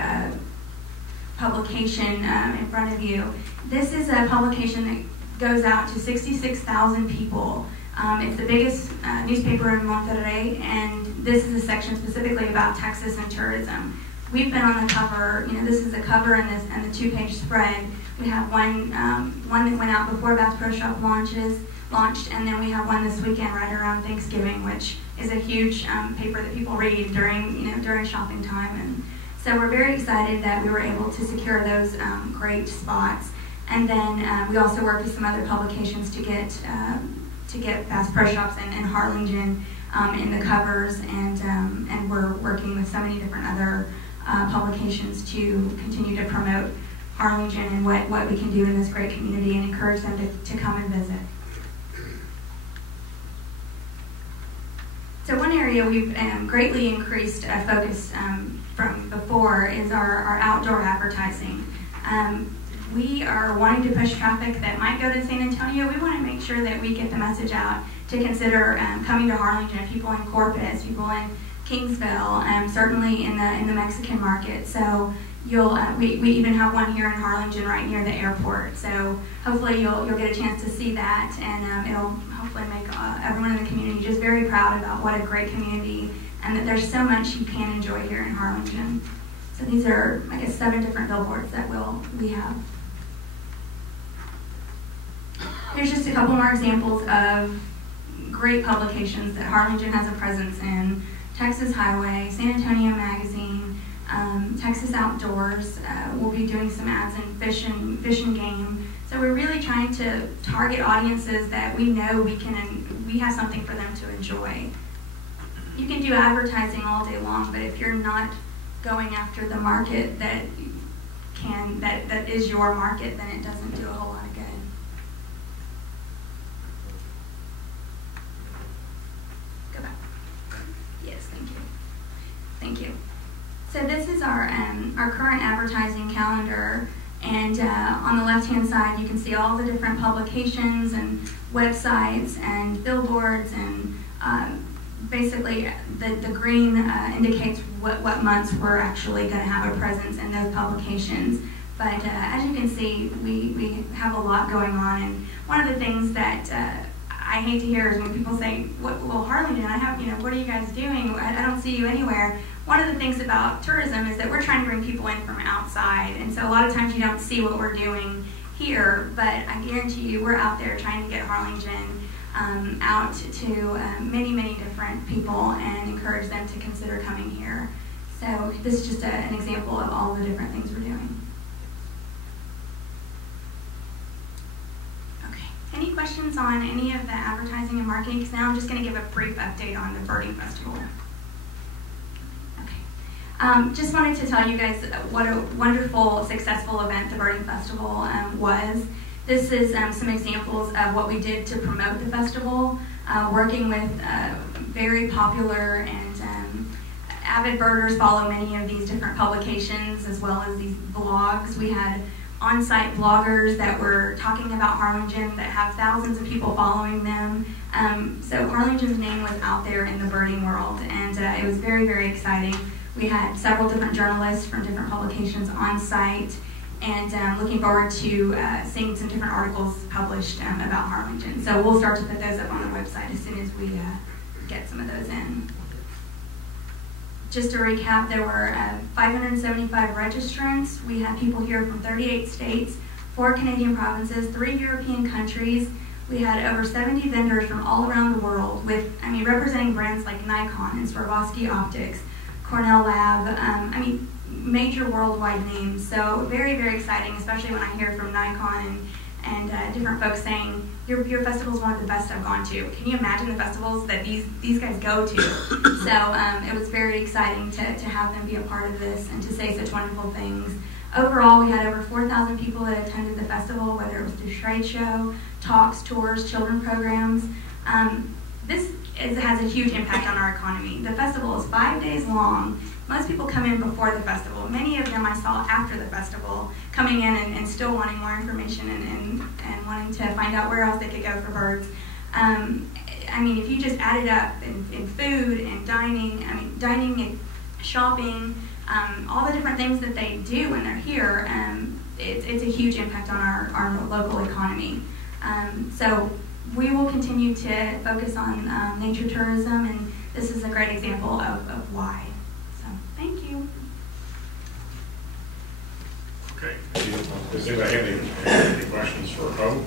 publication in front of you. This is a publication that goes out to 66,000 people. It's the biggest newspaper in Monterrey, and this is a section specifically about Texas and tourism. We've been on the cover. This is a cover and the two-page spread. We have one that went out before Bass Pro Shop launched, and then we have one this weekend right around Thanksgiving, which is a huge paper that people read during shopping time. And so we're very excited that we were able to secure those great spots. And then we also worked with some other publications to get Bass Pro Shops and Harlingen in the covers, and we're working with so many different other publications to continue to promote Harlingen and what we can do in this great community, and encourage them to come and visit. So one area we've greatly increased focus from before is our outdoor advertising. We are wanting to push traffic that might go to San Antonio. We want to make sure that we get the message out to consider coming to Harlingen, people in Corpus, people in Kingsville, certainly in the Mexican market. So we even have one here in Harlingen right near the airport. So hopefully you'll get a chance to see that, and it'll hopefully make everyone in the community just very proud about what a great community, and that there's so much you can enjoy here in Harlingen. So these are, I guess, 7 different billboards that we have. Here's just a couple more examples of great publications that Harlingen has a presence in. Texas Highway, San Antonio Magazine, Texas Outdoors. We'll be doing some ads in Fish and Game. So we're really trying to target audiences that we know we have something for them to enjoy. You can do advertising all day long, but if you're not going after the market that is your market, then it doesn't do a whole lot of good. Go back. Yes, thank you. Thank you. So this is our current advertising calendar, and on the left-hand side you can see all the different publications and websites and billboards, and basically the green indicates what months we're actually going to have a presence in those publications. But as you can see, we have a lot going on, and one of the things that I hate to hear is when people say, well, Harlingen, what are you guys doing? I don't see you anywhere. One of the things about tourism is that we're trying to bring people in from outside, and so a lot of times you don't see what we're doing here, but I guarantee you we're out there trying to get Harlingen out to many, many different people and encourage them to consider coming here. So this is just an example of all the different things we're doing. Okay, any questions on any of the advertising and marketing? Because now I'm just going to give a brief update on the Birding Festival. Just wanted to tell you guys what a wonderful, successful event the Birding Festival was. This is some examples of what we did to promote the festival, working with very popular and avid birders follow many of these different publications as well as these blogs. We had on-site bloggers that were talking about Harlingen that have thousands of people following them. So Harlingen's name was out there in the birding world, and it was very, very exciting. We had several different journalists from different publications on site, and looking forward to seeing some different articles published about Harlingen. So we'll start to put those up on the website as soon as we get some of those in. Just to recap, there were 575 registrants. We had people here from 38 states, 4 Canadian provinces, 3 European countries. We had over 70 vendors from all around the world, representing brands like Nikon and Swarovski Optics, Cornell Lab, major worldwide names. So very, very exciting, especially when I hear from Nikon and different folks saying, your festival is one of the best I've gone to. Can you imagine the festivals that these guys go to? So it was very exciting to have them be a part of this and to say such wonderful things. Overall, we had over 4,000 people that attended the festival, whether it was through trade show, talks, tours, children programs. This has a huge impact on our economy. The festival is 5 days long. Most people come in before the festival. Many of them I saw after the festival, coming in and still wanting more information and wanting to find out where else they could go for birds. If you just add it up in food and dining and shopping, all the different things that they do when they're here, it's a huge impact on our local economy. So we will continue to focus on nature tourism, and this is a great example of why. So thank you. Okay. Does anybody have any questions for Hope?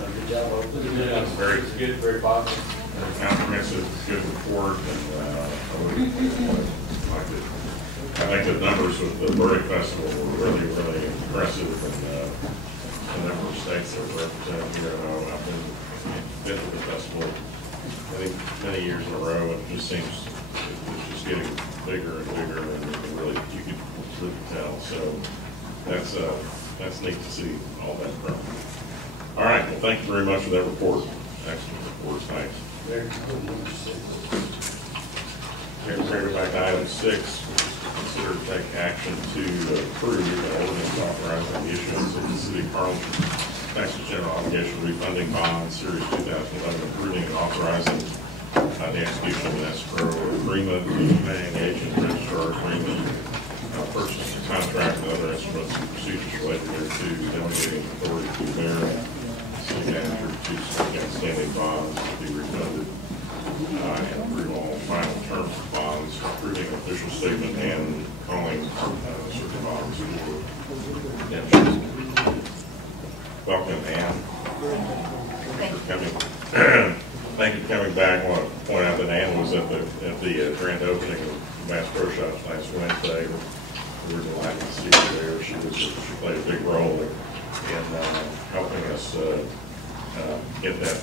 Good job, Hope. That's very good, very positive. Very comprehensive, good report, and I think the numbers with the birding festival were really, really impressive, and the number of states that were represented here. I've been to the festival, I think, many years in a row, and it just seems it's just getting bigger and bigger, and you could really tell. So that's neat to see all that grow. All right, well, thank you very much for that report. Excellent report, thanks. Okay, we'll bring it back to item 6, which is to consider to take action to approve an ordinance authorizing the issuance of the City of Harlingen Texas General Obligation Refunding Bond Series 2011, approving and authorizing the execution of an escrow agreement, paying agent, registrar agreement, purchase contract, and other instruments and procedures related thereto, delegating authority to the mayor and city manager to select outstanding bonds to be refunded, and approve all final terms of bonds, approving official statement, and calling certain bonds for redemption. Welcome, Ann. Thank you for coming. Thank you for coming back. I want to point out that Ann was at the grand opening of Bass Pro Shops last Wednesday. We were delighted to see her there. She played a big role in helping us get that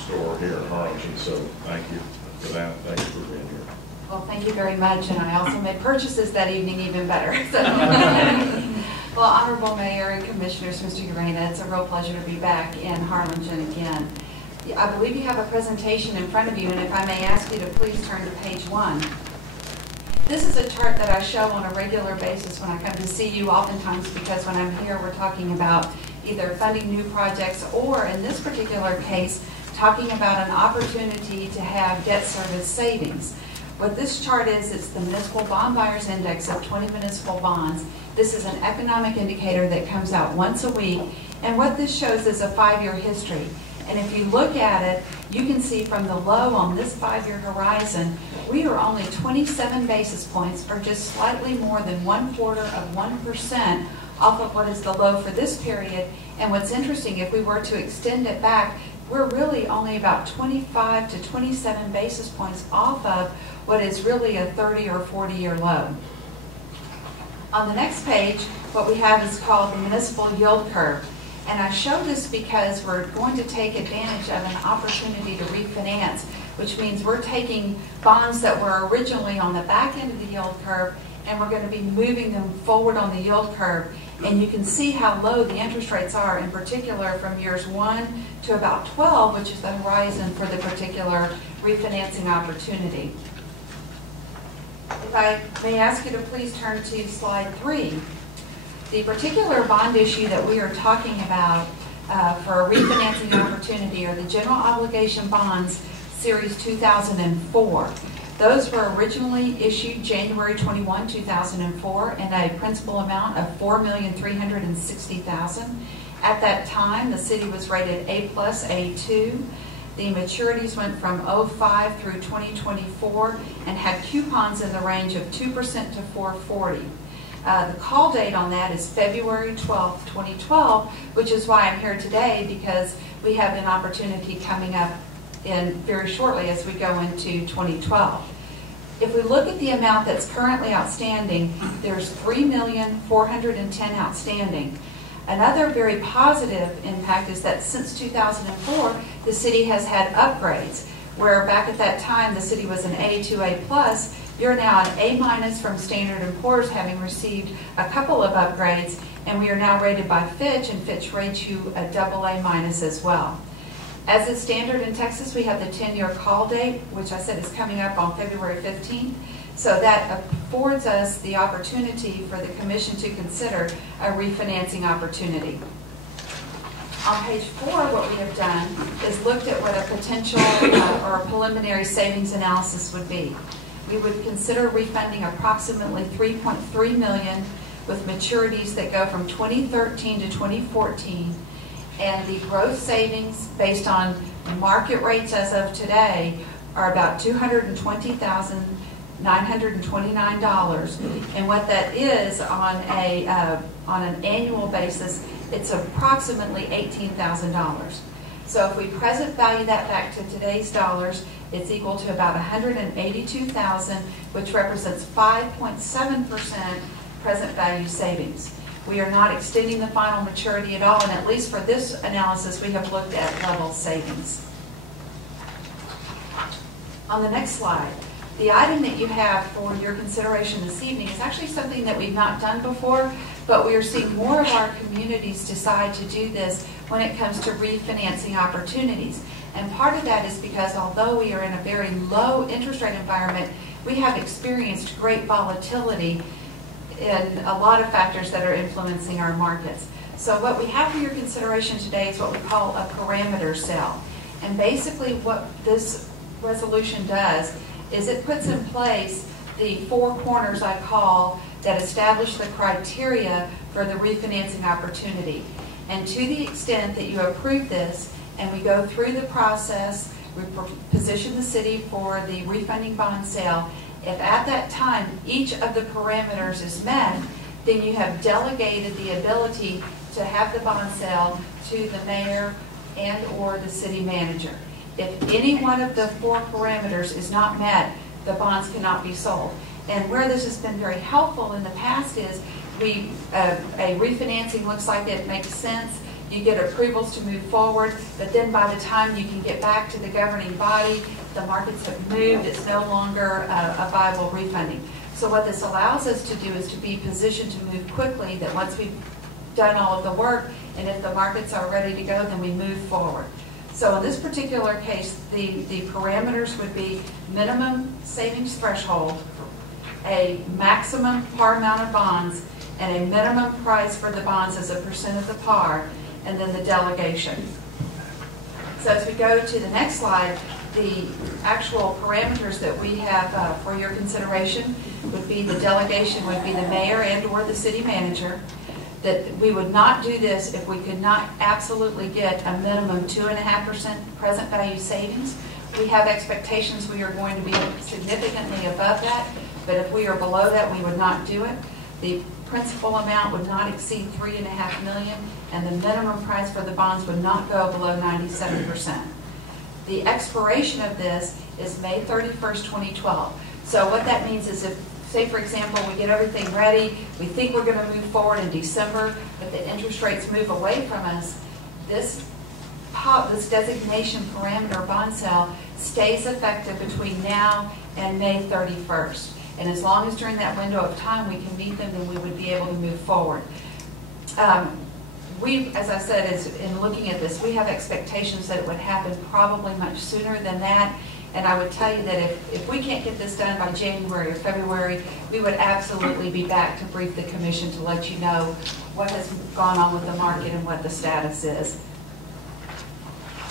store here in Harlingen. So thank you for that. Thank you for being here. Well, thank you very much, and I also made purchases that evening even better. So. Well, Honorable Mayor and Commissioners, Mr. Urena, it's a real pleasure to be back in Harlingen again. I believe you have a presentation in front of you, and if I may ask you to please turn to page 1. This is a chart that I show on a regular basis when I come to see you, oftentimes because when I'm here we're talking about either funding new projects or, in this particular case, talking about an opportunity to have debt service savings. What this chart is, it's the Municipal Bond Buyers Index of 20 municipal bonds. This is an economic indicator that comes out once a week, and what this shows is a 5-year history. And if you look at it, you can see from the low on this 5-year horizon, we are only 27 basis points, or just slightly more than 0.25% off of what is the low for this period. And what's interesting, if we were to extend it back, we're really only about 25 to 27 basis points off of what is really a 30 or 40-year low. On the next page, what we have is called the municipal yield curve. And I show this because we're going to take advantage of an opportunity to refinance which means we're taking bonds that were originally on the back end of the yield curve, and we're going to be moving them forward on the yield curve. And you can see how low the interest rates are, in particular from years 1 to about 12, which is the horizon for the particular refinancing opportunity. If I may ask you to please turn to slide 3. The particular bond issue that we are talking about for a refinancing opportunity are the general obligation bonds series 2004. Those were originally issued January 21, 2004 in a principal amount of $4,360,000. At that time, the city was rated A+, A2. The maturities went from 05 through 2024 and had coupons in the range of 2% to 4.40. The call date on that is February 12, 2012, which is why I'm here today, because we have an opportunity coming up in very shortly as we go into 2012. If we look at the amount that's currently outstanding, there's $3,410,000 outstanding. Another very positive impact is that since 2004, the city has had upgrades, where back at that time the city was an A to A+. You're now an A- from Standard & Poor's, having received a couple of upgrades, and we are now rated by Fitch, and Fitch rates you a AA- as well. As is standard in Texas, we have the 10-year call date, which I said is coming up on February 15th. So that affords us the opportunity for the Commission to consider a refinancing opportunity. On page 4, what we have done is looked at what a potential or a preliminary savings analysis would be. We would consider refunding approximately $3.3 million with maturities that go from 2013 to 2014, and the gross savings based on market rates as of today are about $220,929. And what that is on an annual basis, it's approximately $18,000. So if we present value that back to today's dollars, it's equal to about $182,000, which represents 5.7% present value savings. We are not extending the final maturity at all, and at least for this analysis, we have looked at level savings. On the next slide, the item that you have for your consideration this evening is actually something that we've not done before, but we are seeing more of our communities decide to do this when it comes to refinancing opportunities. And part of that is because although we are in a very low interest rate environment, we have experienced great volatility in a lot of factors that are influencing our markets. So what we have for your consideration today is what we call a parameter cell. And basically what this resolution does is it puts in place the 4 corners I call that establish the criteria for the refinancing opportunity. And to the extent that you approve this and we go through the process, we position the city for the refunding bond sale, if at that time each of the parameters is met, then you have delegated the ability to have the bond sale to the mayor and or the city manager. If any one of the 4 parameters is not met, the bonds cannot be sold. And where this has been very helpful in the past is a refinancing looks like it makes sense. You get approvals to move forward, but then by the time you can get back to the governing body, the markets have moved. It's no longer a viable refunding. So what this allows us to do is to be positioned to move quickly, that once we've done all of the work, and if the markets are ready to go, then we move forward. So in this particular case, the parameters would be minimum savings threshold, a maximum par amount of bonds, and a minimum price for the bonds as a percent of the par, and then the delegation. So as we go to the next slide, the actual parameters that we have for your consideration would be the delegation would be the mayor and or the city manager. That we would not do this if we could not absolutely get a minimum 2.5% present value savings. We have expectations we are going to be significantly above that, but if we are below that, we would not do it. The principal amount would not exceed $3.5 million, and the minimum price for the bonds would not go below 97%. The expiration of this is May 31st, 2012. So what that means is if, say for example, we get everything ready, we think we're going to move forward in December, but the interest rates move away from us, this this designation parameter bond sale stays effective between now and May 31st. And as long as during that window of time we can meet them, then we would be able to move forward. As I said, in looking at this, we have expectations that it would happen probably much sooner than that. And I would tell you that if we can't get this done by January or February, we would absolutely be back to brief the commission to let you know what has gone on with the market and what the status is.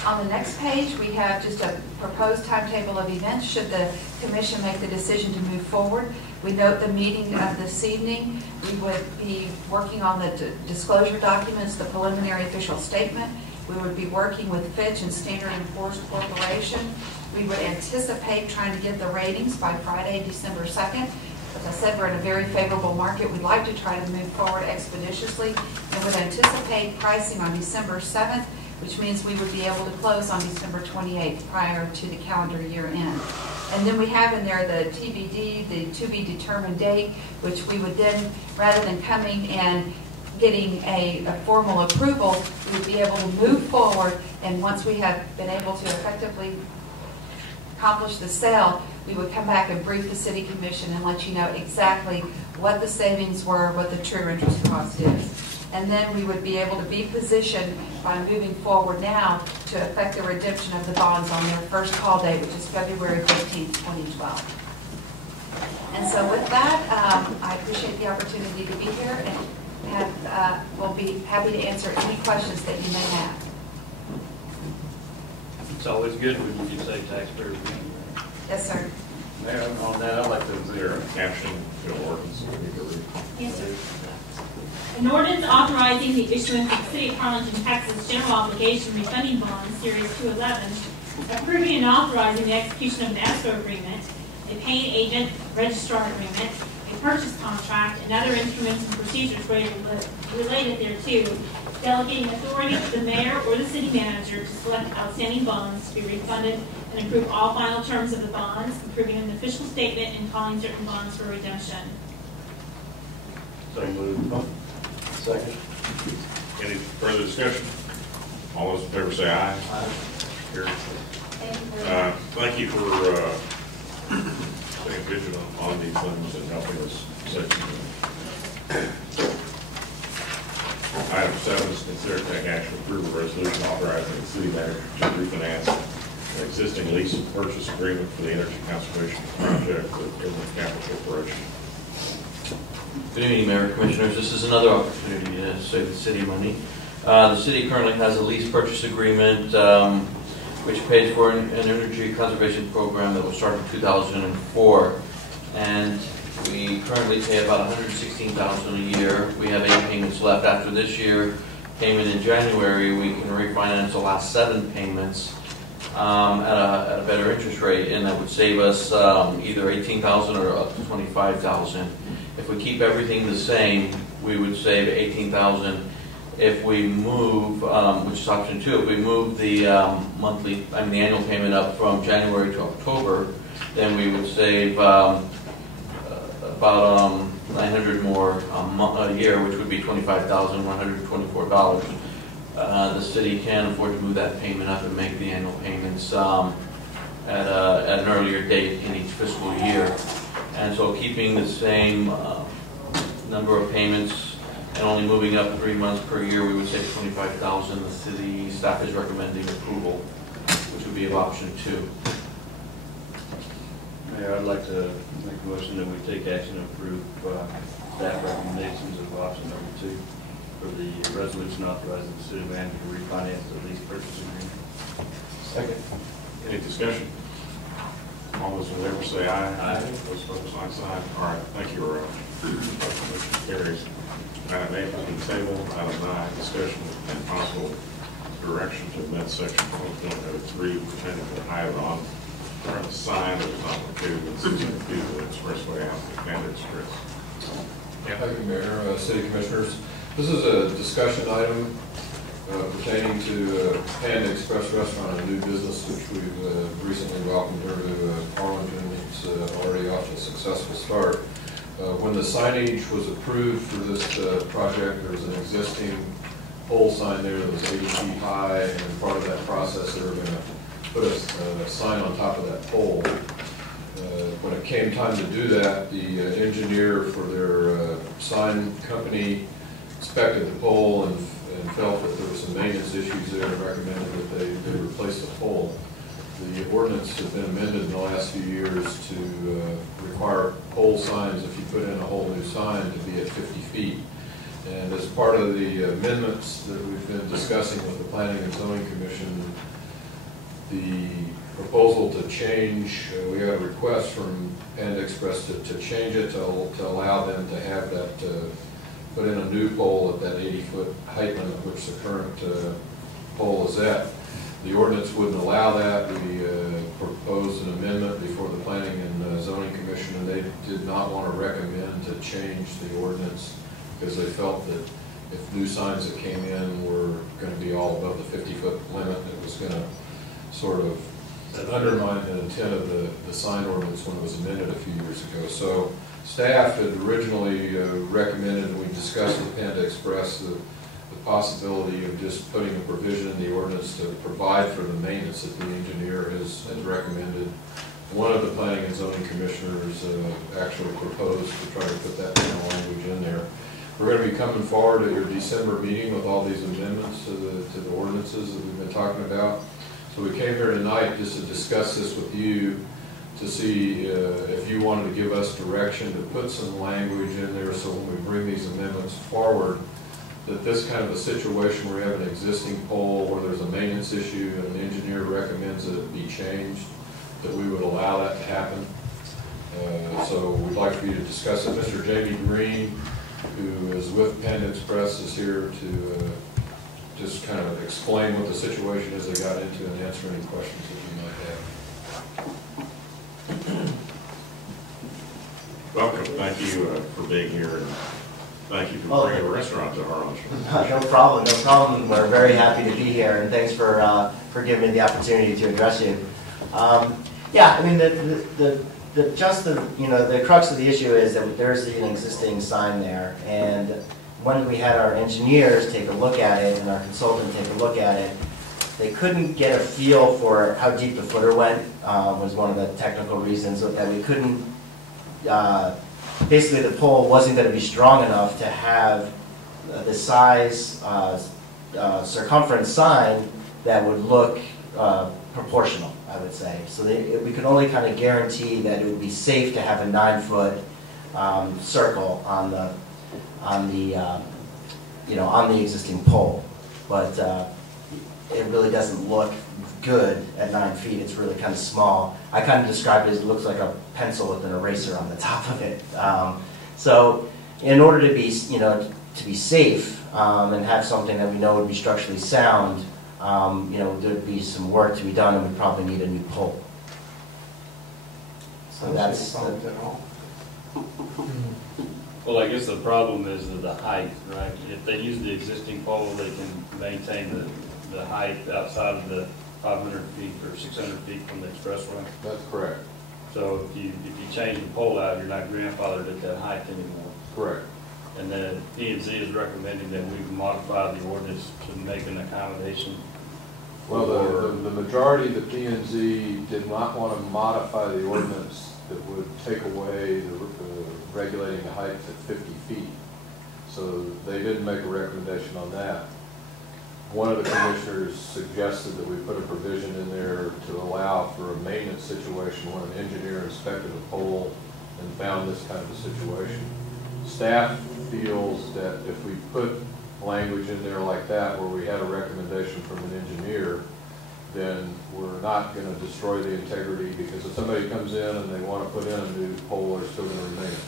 On the next page, we have just a proposed timetable of events should the commission make the decision to move forward. We note the meeting of this evening. We would be working on the disclosure documents, the preliminary official statement. We would be working with Fitch and Standard & Poor's Corporation. We would anticipate trying to get the ratings by Friday, December 2nd. As I said, we're in a very favorable market. We'd like to try to move forward expeditiously and would anticipate pricing on December 7th, which means we would be able to close on December 28th prior to the calendar year end. And then we have in there the TBD, the to be determined date, which we would then, rather than coming and getting a formal approval, we would be able to move forward, and once we have been able to effectively accomplish the sale, we would come back and brief the city commission and let you know exactly what the savings were, what the true interest cost is. And then we would be able to be positioned by moving forward now to effect the redemption of the bonds on their first call date, which is February 15th, 2012. And so with that, I appreciate the opportunity to be here and we'll be happy to answer any questions that you may have. It's always good when you can say taxpayers. Yes, sir. Mayor, on that, I'd like to, is there a caption to the ordinance we need to read? Yes, sir. An ordinance authorizing the issuance of City of Harlingen, Texas General Obligation Refunding Bonds, Series 211, approving and authorizing the execution of an escrow agreement, a paying agent registrar agreement, a purchase contract, and other instruments and procedures related thereto, delegating authority to the mayor or the city manager to select outstanding bonds to be refunded and approve all final terms of the bonds, approving an official statement and calling certain bonds for redemption. So moved. Second. Any further discussion? All those in favor say aye. Aye. Carried. Thank you for staying vigilant on these things and helping us succeed. Item 7 is consider to take action to approve a resolution authorizing the city manager to refinance an existing lease and purchase agreement for the energy conservation project with Inland Capital Corporation. Good evening, Mayor, Commissioners. This is another opportunity to save the city money. The city currently has a lease purchase agreement which pays for an energy conservation program that was started in 2004. And we currently pay about $116,000 a year. We have 8 payments left after this year. Payment in January, we can refinance the last 7 payments at a better interest rate, and that would save us either $18,000 or up to $25,000. If we keep everything the same, we would save $18,000. If we move, which is option 2, if we move the the annual payment up from January to October, then we would save about $900 more a year, which would be $25,124. The city can afford to move that payment up and make the annual payments at an earlier date in each fiscal year. And so keeping the same number of payments and only moving up 3 months per year, we would save $25,000. The city staff is recommending approval, which would be of option 2. Mayor, I'd like to make a motion that we take action to approve staff recommendations of option number 2 for the resolution authorizing the city manager to refinance the lease purchase agreement. Second. Any discussion? All those in favor say aye. Aye. Those opposed, like sign. All right, thank you, Earl. Motion carries. Item 8 on the table. Item 9, discussion and possible direction to amend section 1.03 pertaining to the height on the sign that is not located in 600 feet of the expressway out to Canada Express. Thank you, Mayor, City Commissioners. This is a discussion item pertaining to Panda Express Restaurant, a new business which we've recently welcomed here to Harlingen. It's already off to a successful start. When the signage was approved for this project, there was an existing pole sign there that was 80 feet high, and part of that process, they were going to put a sign on top of that pole. When it came time to do that, the engineer for their sign company inspected the pole and felt that there were some maintenance issues there and recommended that they replace the pole. The ordinance has been amended in the last few years to require pole signs, if you put in a whole new sign, to be at 50 feet. And as part of the amendments that we've been discussing with the Planning and Zoning Commission, the proposal to change, we got a request from Panda Express to change it to allow them to have that, put in a new pole at that 80-foot height limit, which the current pole is at. The ordinance wouldn't allow that. We proposed an amendment before the Planning and Zoning Commission, and they did not want to recommend to change the ordinance because they felt that if new signs that came in were going to be all above the 50-foot limit, it was going to sort of undermine the intent of the sign ordinance when it was amended a few years ago. So staff had originally recommended, and we discussed with Panda Express, the possibility of just putting a provision in the ordinance to provide for the maintenance that the engineer has recommended. One of the Planning and Zoning Commissioners actually proposed to try to put that kind of language in there. We're going to be coming forward at your December meeting with all these amendments to the ordinances that we've been talking about. So we came here tonight just to discuss this with you, to see if you wanted to give us direction to put some language in there so when we bring these amendments forward, that this kind of a situation where we have an existing pole where there's a maintenance issue and an engineer recommends that it be changed, that we would allow that to happen. So we'd like for you to discuss it. Mr. Jamie Green, who is with Panda Express, is here to just kind of explain what the situation is they got into and answer any questions that you might have. Welcome. Thank you for being here, and thank you for bringing a restaurant to Harlingen. No problem, no problem. We're very happy to be here, and thanks for giving me the opportunity to address you. Yeah, I mean, the crux of the issue is that there's an existing sign there, and when we had our engineers take a look at it and our consultant take a look at it, they couldn't get a feel for how deep the footer went, was one of the technical reasons that we couldn't, basically the pole wasn't going to be strong enough to have the size circumference sign that would look proportional, I would say. So we could only kind of guarantee that it would be safe to have a 9-foot circle on the existing pole, but it really doesn't look good at 9 feet. It's really kind of small. I kind of describe it as it looks like a pencil with an eraser on the top of it. So in order to be safe and have something that we know would be structurally sound, there'd be some work to be done, and we'd probably need a new pole. So that's Well, I guess the problem is the height, right? If they use the existing pole, they can maintain the height outside of the 500 feet or 600 feet from the expressway. That's correct. So if you change the pole out, you're not grandfathered at that height anymore. Correct. And then P&Z is recommending that we modify the ordinance to make an accommodation. Well, the majority of the P&Z did not want to modify the ordinance that would take away the regulating the height at 50 feet. So they didn't make a recommendation on that. One of the commissioners suggested that we put a provision in there to allow for a maintenance situation when an engineer inspected a pole and found this kind of a situation. Staff feels that if we put language in there like that where we had a recommendation from an engineer, then we're not going to destroy the integrity, because if somebody comes in and they want to put in a new pole, they're still going to remain at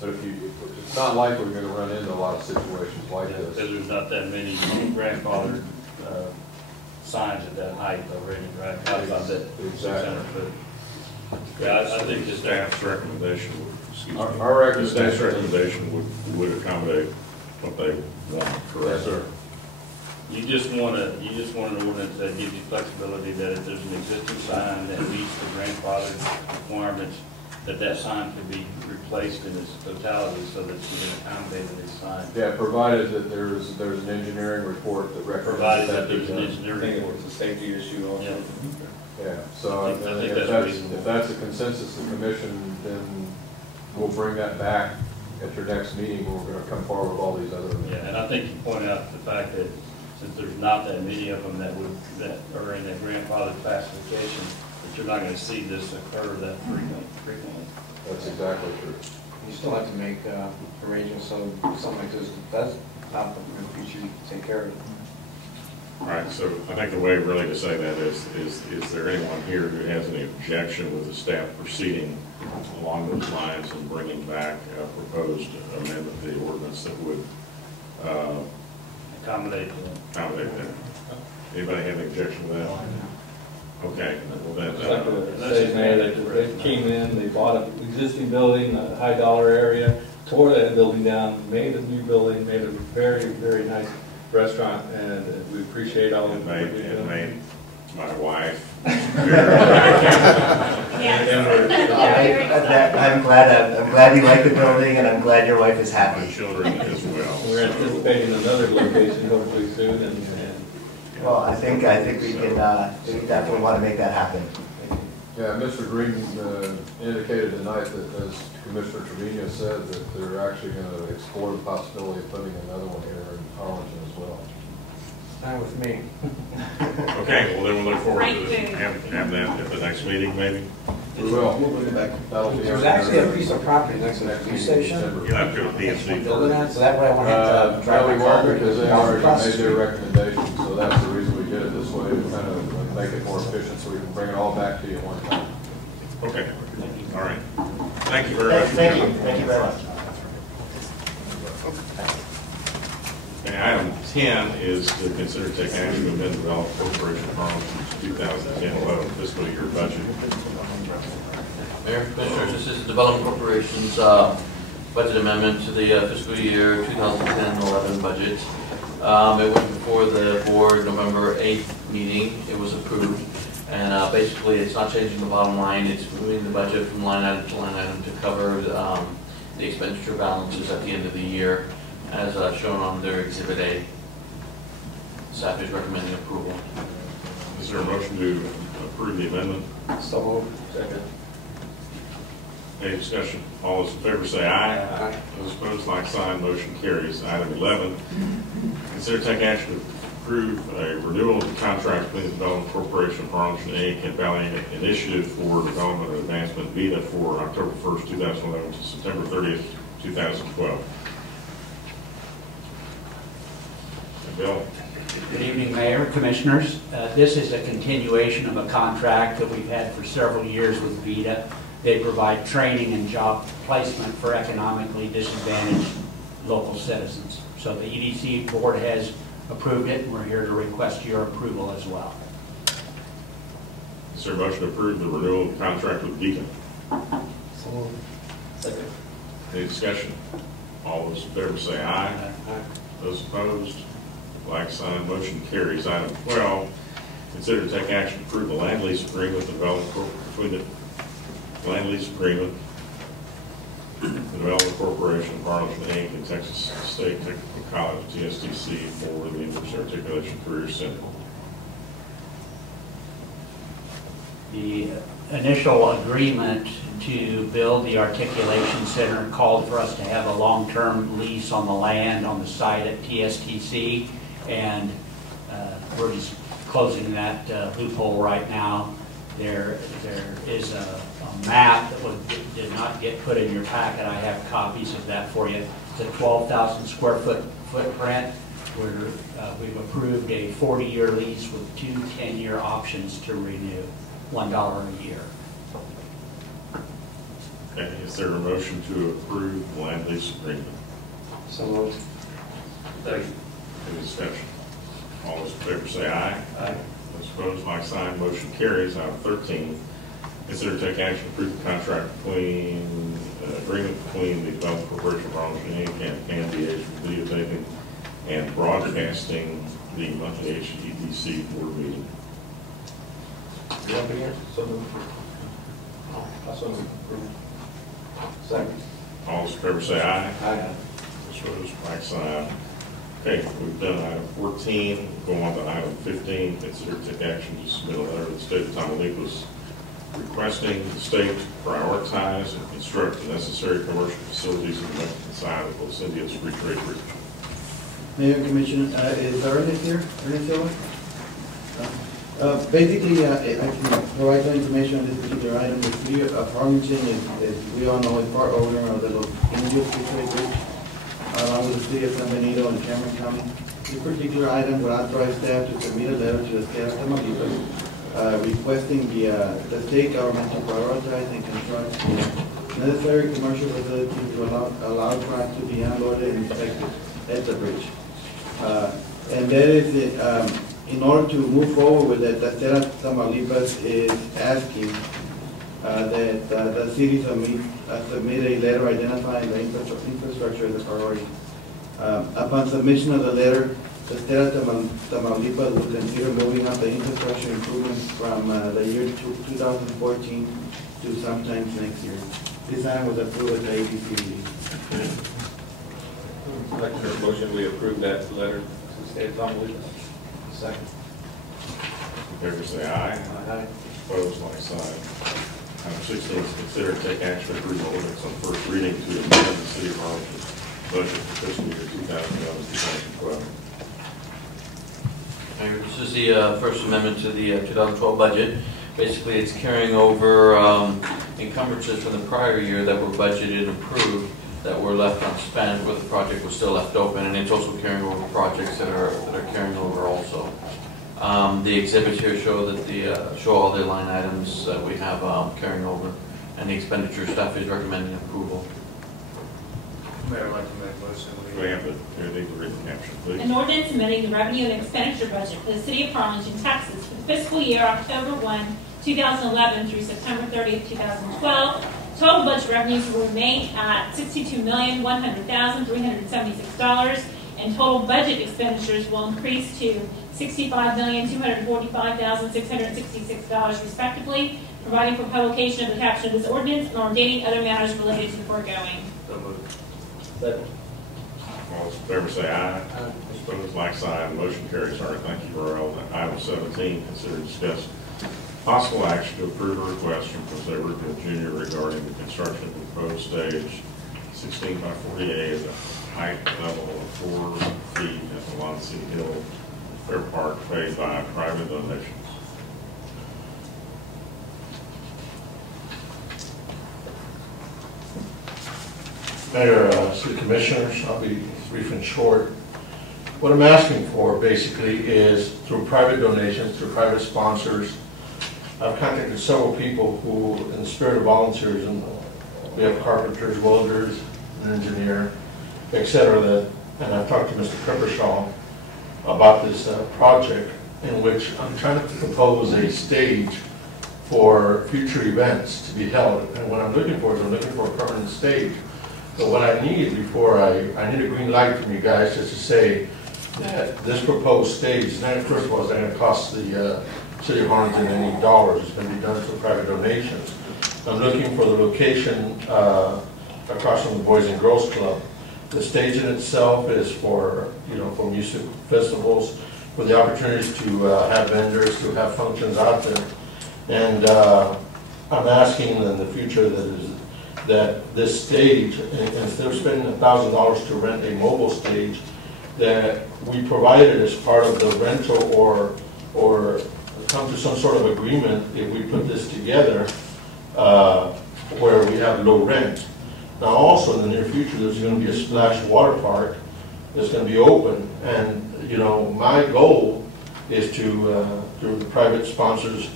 50 feet. But it's not likely we're going to run into a lot of situations like this. Because there's not that many grandfathered signs at that height already, right? About that 600 foot. Yeah, I think the Staff's recommendation would, our staff's recommendation would accommodate what they want, correct? Yes, sir. You just want an ordinance that gives you flexibility that if there's an existing sign that meets the grandfathered requirements, that sign could be replaced in its totality so that you can accommodate its sign. Yeah, provided that there's an engineering report that recommends Provided that that there's be an done. engineering report. It's a safety issue also. Yeah. Yeah, so I think if that's reasonable. if that's a consensus of the commission, then we'll bring that back at your next meeting, when we're gonna come forward with all these other. Yeah, and I think you point out the fact that since there's not that many of them that are in that grandfathered classification, that you're not gonna see this occur that frequently. That's exactly true. You still have to make arrangements so something like this does happen in the future, you can take care of it. All right, so I think the way really to say that is there anyone here who has any objection with the staff proceeding along those lines and bringing back a proposed amendment to the ordinance that would Accommodate that? Anybody have any objection to that? Okay, well It's then, like the city manager, they came in, they bought an existing building, a high dollar area, tore that building down, made a new building, made a very, very nice restaurant, and we appreciate all of it what you're doing. made my wife I'm glad you like the building, and I'm glad your wife is my happy. children as well. We're anticipating another location hopefully soon, and Well, I think we can, we definitely want to make that happen. Yeah, Mr. Green indicated tonight that, as Commissioner Trevino said, that they're actually gonna explore the possibility of putting another one here in Harlingen as well. Fine with me. Okay, well then we'll look forward to Right. having that at the next meeting, maybe. We will. We'll bring it back. That'll be. There's actually a piece of property next to the Next police meeting in station. December. You'll have to go to PNC Building first. that, so that way I won't have to drive No, we my car. won't, because they across already the made their street. recommendation, so that's the reason we did it this way, to kind of make it more efficient, so we can bring it all back to you at one time. Okay, all right. Thank you very much. Thank you very much. Okay, item 10 is to consider taking action to amend the Development Corporation of Harlingen 2010-11 fiscal year budget. Mayor, Commissioners, this is the Development Corporation's budget amendment to the fiscal year 2010-11 budget. It went before the board November 8th meeting. It was approved. And basically, it's not changing the bottom line. It's moving the budget from line item to line item to cover the expenditure balances at the end of the year, as shown on their Exhibit A. Staff is recommending approval. Is there a motion to approve the amendment? So moved. Second. Any discussion? All those in favor say aye. Aye. Those opposed, like sign, motion carries. Item 11, consider taking action to approve a renewal of the contract between the Development Corporation of Harlingen, Inc. and Valley Initiative for Development and Advancement VITA for October 1st, 2011 to September 30th, 2012. Bill? Good evening, Mayor, Commissioners. This is a continuation of a contract that we've had for several years with VITA. They provide training and job placement for economically disadvantaged local citizens. So the EDC board has approved it, and we're here to request your approval as well. Is there a motion to approve the renewal of the contract with VITA? So moved. Second. Any discussion? All those in favor say aye. Aye. Those opposed, like sign, motion carries. Item 12, consider to take action to approve the land lease agreement between the land lease agreement, the Development Corporation of Harlingen, Inc. and Texas State Technical College, TSTC, for the English Articulation Career Center. The initial agreement to build the articulation center called for us to have a long-term lease on the land on the site at TSTC, and we're just closing that loophole right now. There is a map that did not get put in your packet. I have copies of that for you. It's a 12,000 square foot footprint where we've approved a 40-year lease with 2 10-year options to renew, $1 a year. Okay, is there a motion to approve the land lease agreement? So moved. Any discussion? All those in favor say aye. Aye. Those opposed, like sign, motion carries. Item 13, consider to take action to approve the contract agreement between the Development Corporation of Harlingen, Inc. and PNDH for videotaping and broadcasting the monthly HEDC board meeting. You want to begin? So moved. Also moved. Second. All those in favor say aye. Aye. Opposed, like sign. Okay, we've done item 14. Go on to item 15. Consider to take action to submit a letter to the state of Tamaulipas requesting the state prioritize and construct the necessary commercial facilities on the Mexican side of Los Indios Free Trade Route. Mayor and Commissioner, is Ernest here? Ernest Silva? Basically, I can provide some information on this particular item. The city of Harlingen, as we all know, is part owner of the Los Indios Free Trade Route, along with the city of San Benito and Cameron County. This particular item would authorize staff to submit a letter to the state of Tamaulipas requesting the state government to prioritize and construct necessary commercial facilities to allow trucks to be unloaded and inspected at the bridge. And that is in order to move forward with it, the state of Tamaulipas is asking that the city submit a letter identifying the infrastructure as a priority. Upon submission of the letter, the state of Tamaulipas will consider moving up the infrastructure improvements from the year 2014 to sometime next year. This item was approved at the APC. I'd like to make a motion we approve that letter to the state of Tamaulipas. Second. In favor say aye. Aye. Opposed, like sign. Item 16 is consider to take action to approve the ordinance on first reading to amend the city of Harlingen budget for fiscal year 2011-2012. Mayor, this is the first amendment to the 2012 budget. Basically, it's carrying over encumbrances from the prior year that were budgeted and approved that were left unspent, where the project was still left open, and it's also carrying over projects that are carrying over also. The exhibits here show that show all the line items that we have carrying over, and the expenditure staff is recommending approval. Mayor, I'd like to make a motion. We have the need to read the caption, please. An ordinance amending the revenue and expenditure budget for the city of Harlingen, Texas for the fiscal year October 1, 2011 through September 30, 2012. Total budget revenues will remain at $62,100,376, and total budget expenditures will increase to $65,245,666 respectively, providing for publication of the caption of this ordinance and ordaining other matters related to the foregoing. So moved. Second. All those in favor say aye. Aye. Opposed, like sign. Motion carries. All right, thank you, Earl. Item 17, consider discuss possible action to approve a request from Jose Rubio Jr. regarding the construction of the proposed stage 16 by 48 at a height level of 4 feet at the Lawn City Hill Fair Park, paid by private donations. Mayor, City Commissioners, I'll be brief and short. What I'm asking for basically is through private donations, through private sponsors. I've contacted several people who, in the spirit of volunteers, and we have carpenters, welders, an engineer, etc. And I've talked to Mr. Peppershaw about this project, in which I'm trying to propose a stage for future events to be held. And what I'm looking for is I'm looking for a permanent stage. But what I need before I need a green light from you guys just to say that this proposed stage, first of all, is not going to cost the City of Harlingen any dollars. It's going to be done through private donations. I'm looking for the location across from the Boys and Girls Club. The stage in itself is for, for music festivals, for the opportunities to have vendors, to have functions out there. And I'm asking in the future that this stage, instead of spending $1,000 to rent a mobile stage, that we provide it as part of the rental or come to some sort of agreement if we put this together where we have low rent. Now also in the near future there's going to be a splash water park that's going to be open, and my goal is to, through the private sponsors,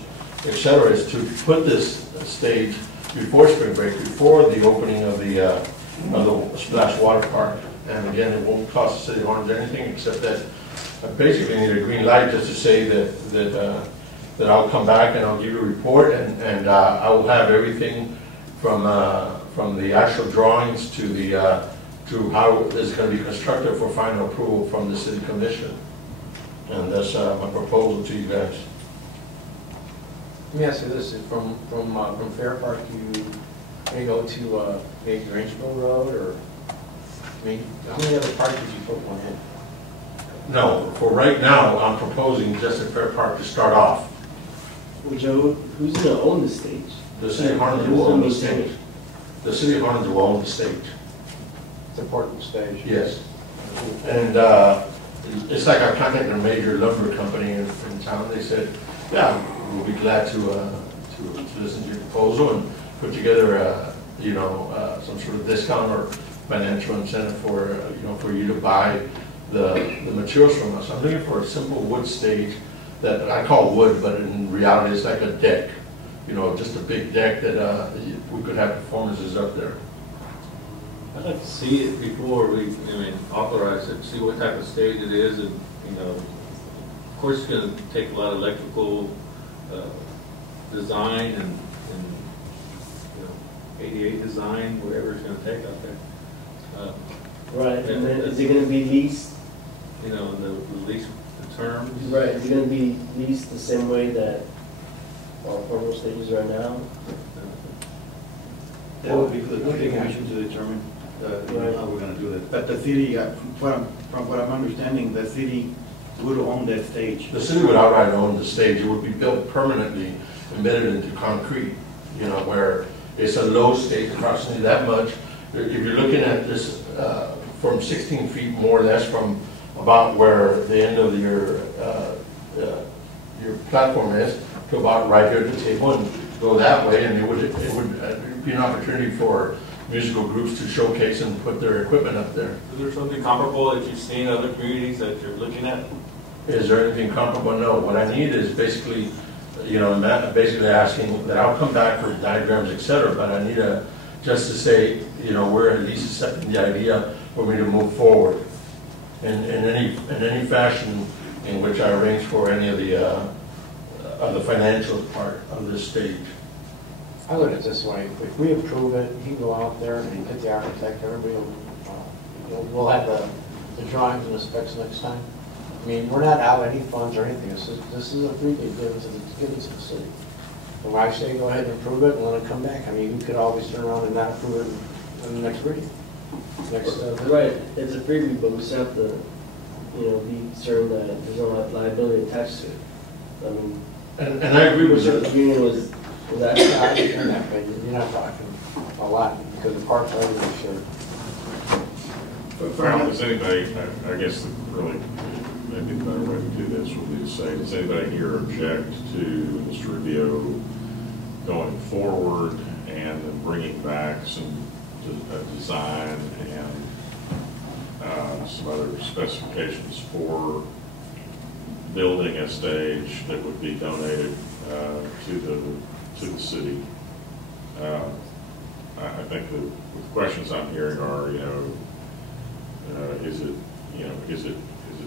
etc., is to put this stage before spring break, before the opening of the splash water park. And again, it won't cost the City of Harlingen anything except that I basically need a green light just to say that I'll come back and I'll give you a report, and I will have everything from the actual drawings to how it's going to be constructed for final approval from the City Commission. And that's my proposal to you guys. Let me ask you this: from Fair Park, you may go to maybe Grangeville Road, or I mean, how many other parks did you put one in? No, for right now, I'm proposing just a fair park to start off. Well, Joe, who's gonna own the stage? The city of Harlingen will own the stage. The city of Harlingen will own the stage. It's a portable stage. Yes. And it's like I contacted a major lumber company in town. They said, yeah, we'll be glad to listen to your proposal and put together, some sort of discount or financial incentive for, for you to buy the materials from us. I'm looking for a simple wood stage that I call wood, but in reality it's like a deck. Just a big deck that we could have performances up there. I'd like to see it before we, authorize it, see what type of stage it is, and, of course it's going to take a lot of electrical design and ADA design, whatever it's going to take out there. Right, and then is it going to be leased? The lease terms. Right, is it going to be leased the same way that our portable stages right now? That would be for the city commission to determine how we're gonna do that. But the city, from what I'm understanding, the city would own that stage. The city would outright own the stage. It would be built permanently, embedded into concrete, where it's a low stage, approximately that much. If you're looking at this from 16 feet more or less from about where the end of your platform is to about right here at the table and go that way, and it would be an opportunity for musical groups to showcase and put their equipment up there. Is there something comparable that you've seen in other communities that you're looking at? Is there anything comparable? No. What I need is basically, basically asking that I'll come back for diagrams, etc. But I need just to say, we're at least accepting the idea for me to move forward in any fashion in which I arrange for any of the financial part of this stage. I look at it this way: if we approve it, he can go out there and get the architect. Everybody we'll have the drawings and the specs next time. I mean, we're not out any funds or anything. This is a free to give it to the city. And when I say go ahead and approve it, and let it come back. I mean, you could always turn around and not approve it in the next reading. Right, it's a freebie, but we still have to, be certain that there's no liability attached to it. I mean, and I agree with you. The union was that. You're not talking a lot because the park's already insured. Well, does anybody, I guess really maybe the better way to do this would be to say, does anybody here object to Mr. Rubio going forward and then bringing back some design and some other specifications for building a stage that would be donated to the city? I think the questions I'm hearing are, is it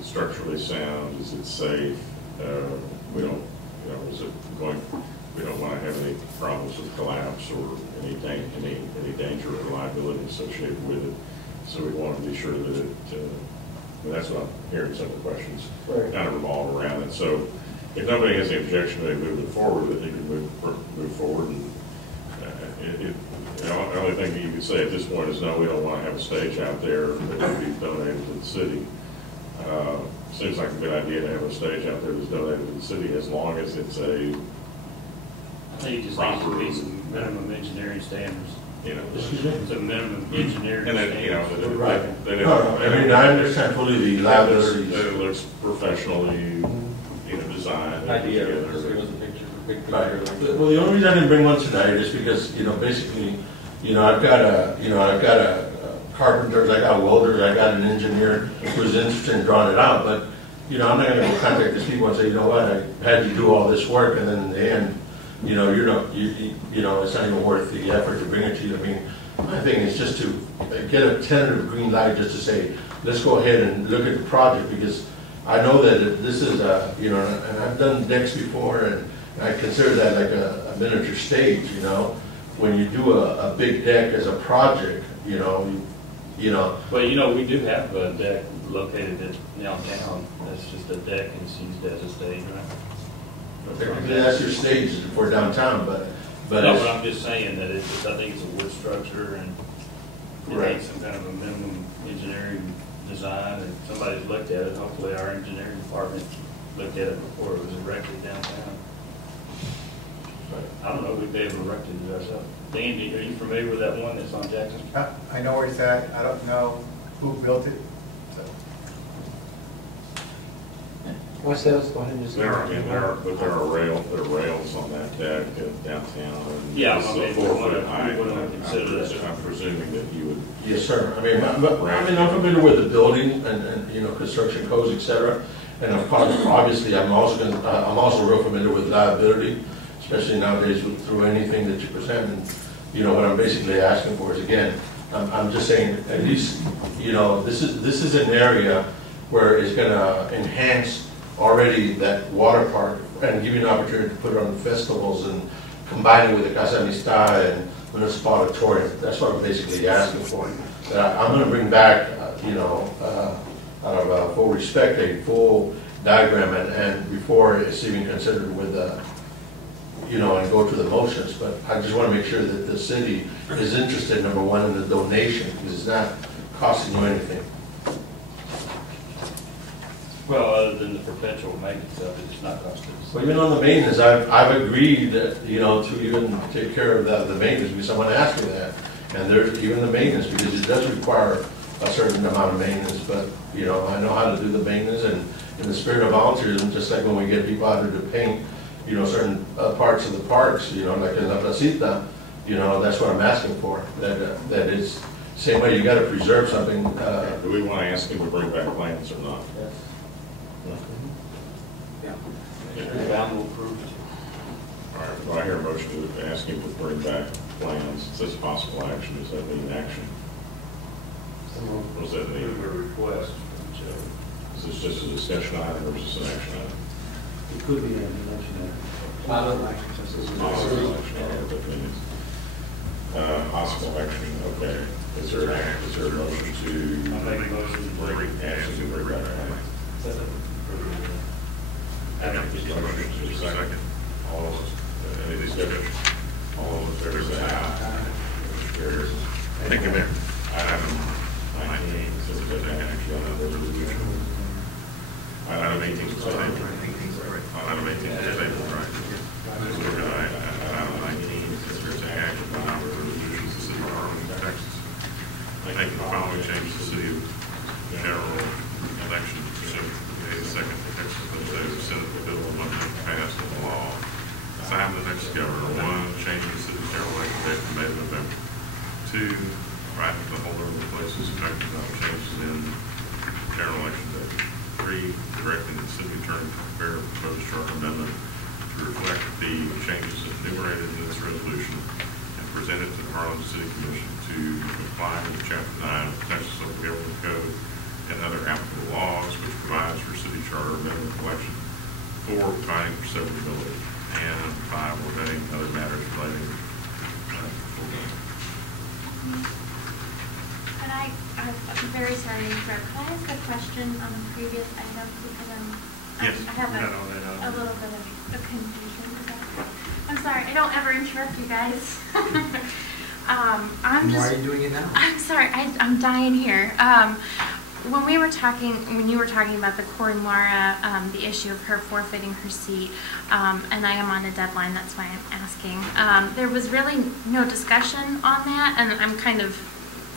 structurally sound? Is it safe? We don't want to have any problems with collapse or any danger or liability associated with it. So we want to be sure that that's what I'm hearing. Some of the questions kind of revolve around it. So if nobody has any objection to moving forward, then you can move forward. And the only thing that you could say at this point is no, we don't want to have a stage out there that would be donated to the city. Seems like a good idea to have a stage out there that's donated to the city as long as it's a I think it just needs to be some minimum engineering standards. Excuse me? Some minimum engineering and then, standards. Right. I understand fully the liabilities. That it looks professionally, designed. Idea. Right. Well, the only reason I didn't bring one tonight is because, basically, I've got a carpenters, I got welders, I got an engineer who's interested in drawing it out, but, I'm not going to go contact these people and say, what, I had you do all this work, and then in the end, it's not even worth the effort to bring it to you. I mean, my thing is just to get a tentative green light, just to say, let's go ahead and look at the project, because I know that this is and I've done decks before, and I consider that like a miniature stage, when you do a big deck as a project, But we do have a deck located downtown. That's just a deck and it's used as a stage, right? Technically, that's your stage for downtown, but no, I'm just saying that I think it's a wood structure and it right. needs some kind of a minimum engineering design, and somebody's looked at it. Hopefully our engineering department looked at it before it was erected downtown. But I don't know if we'd be able to erect it ourselves. Dandy, are you familiar with that one that's on Jackson Street? I know where it's at. I don't know who built it. So. What's that? Go ahead and just. There are rails on that deck downtown. And Yeah, it's I mean, a 4 foot we high. wanna consider that. I'm presuming that you would. Yes, sir. I mean, I'm familiar with the building and you know, construction codes, et cetera. And of course, obviously, I'm also real familiar with liability, especially nowadays through anything that you present. And, you know, what I'm basically asking for is, again, I'm just saying, at least, you know, this is an area where it's gonna enhance already that water park and give you an opportunity to put it on festivals and combine it with the Casa Amistad and Municipal Auditorium. That's what I'm basically asking for. I'm gonna bring back, you know, out of full respect, a full diagram and before it's even considered with, you know, and go through the motions. But I just want to make sure that the city is interested, number one, in the donation, because it's not costing you anything. Well, other than the perpetual maintenance of it, it's not costing us. Well, even on the maintenance, I've agreed that, you know, to even take care of the maintenance, because someone asked me that. And there's even the maintenance, because it does require a certain amount of maintenance, but, you know, I know how to do the maintenance, and in the spirit of volunteerism, just like when we get people out there to paint, you know, certain parts of the parks, you know, like in La Placita, you know, that's what I'm asking for. That is, same way you got to preserve something. Do we want to ask him to bring back plans or not? Yes. Yeah. Bound to approve. All right, do I hear a motion to ask him to bring back plans? Is this possible action? Does that mean action? Or does that mean a request? Is this just a discussion item or is this an action item? It could be an election Possible action, that means. Possible action, okay. Is there a motion to? I'll make a motion to bring action to bring back plans? Second. All those, any discussion? All those in favor say aye. Motion carries. Thank you, Mayor. Item 19, consider taking action on the resolution. Item 18, Item 18 is tabled, right? Item 19, consider taking action on the resolution of the City of Harlingen, Texas. Making the following changes to the City General Election pursuant to the 82nd Texas Legislative Senate Bill 1 passed into law. Signed by the Texas Governor. 1, changing the City General Election date from May to November. 2, writing the holder of the places affected by the changes in general election date. 3, directing the city attorney to prepare a proposed charter amendment to reflect the changes enumerated in this resolution and present it to the Harlingen City Commission to comply with Chapter 9 of the Texas Local Government Code and other applicable laws, which provides for city charter amendment election. 4, providing for severability. And 5, ordaining other matters relating to full government. I'm very sorry to interrupt. Can I ask a question on the previous item because I have a little bit of a confusion about it. I'm sorry. I don't ever interrupt you guys. Why are you doing it now? I'm sorry. I'm dying here. When you were talking about the Corey Mara, the issue of her forfeiting her seat, and I am on a deadline, that's why I'm asking. There was really no discussion on that, and I'm kind of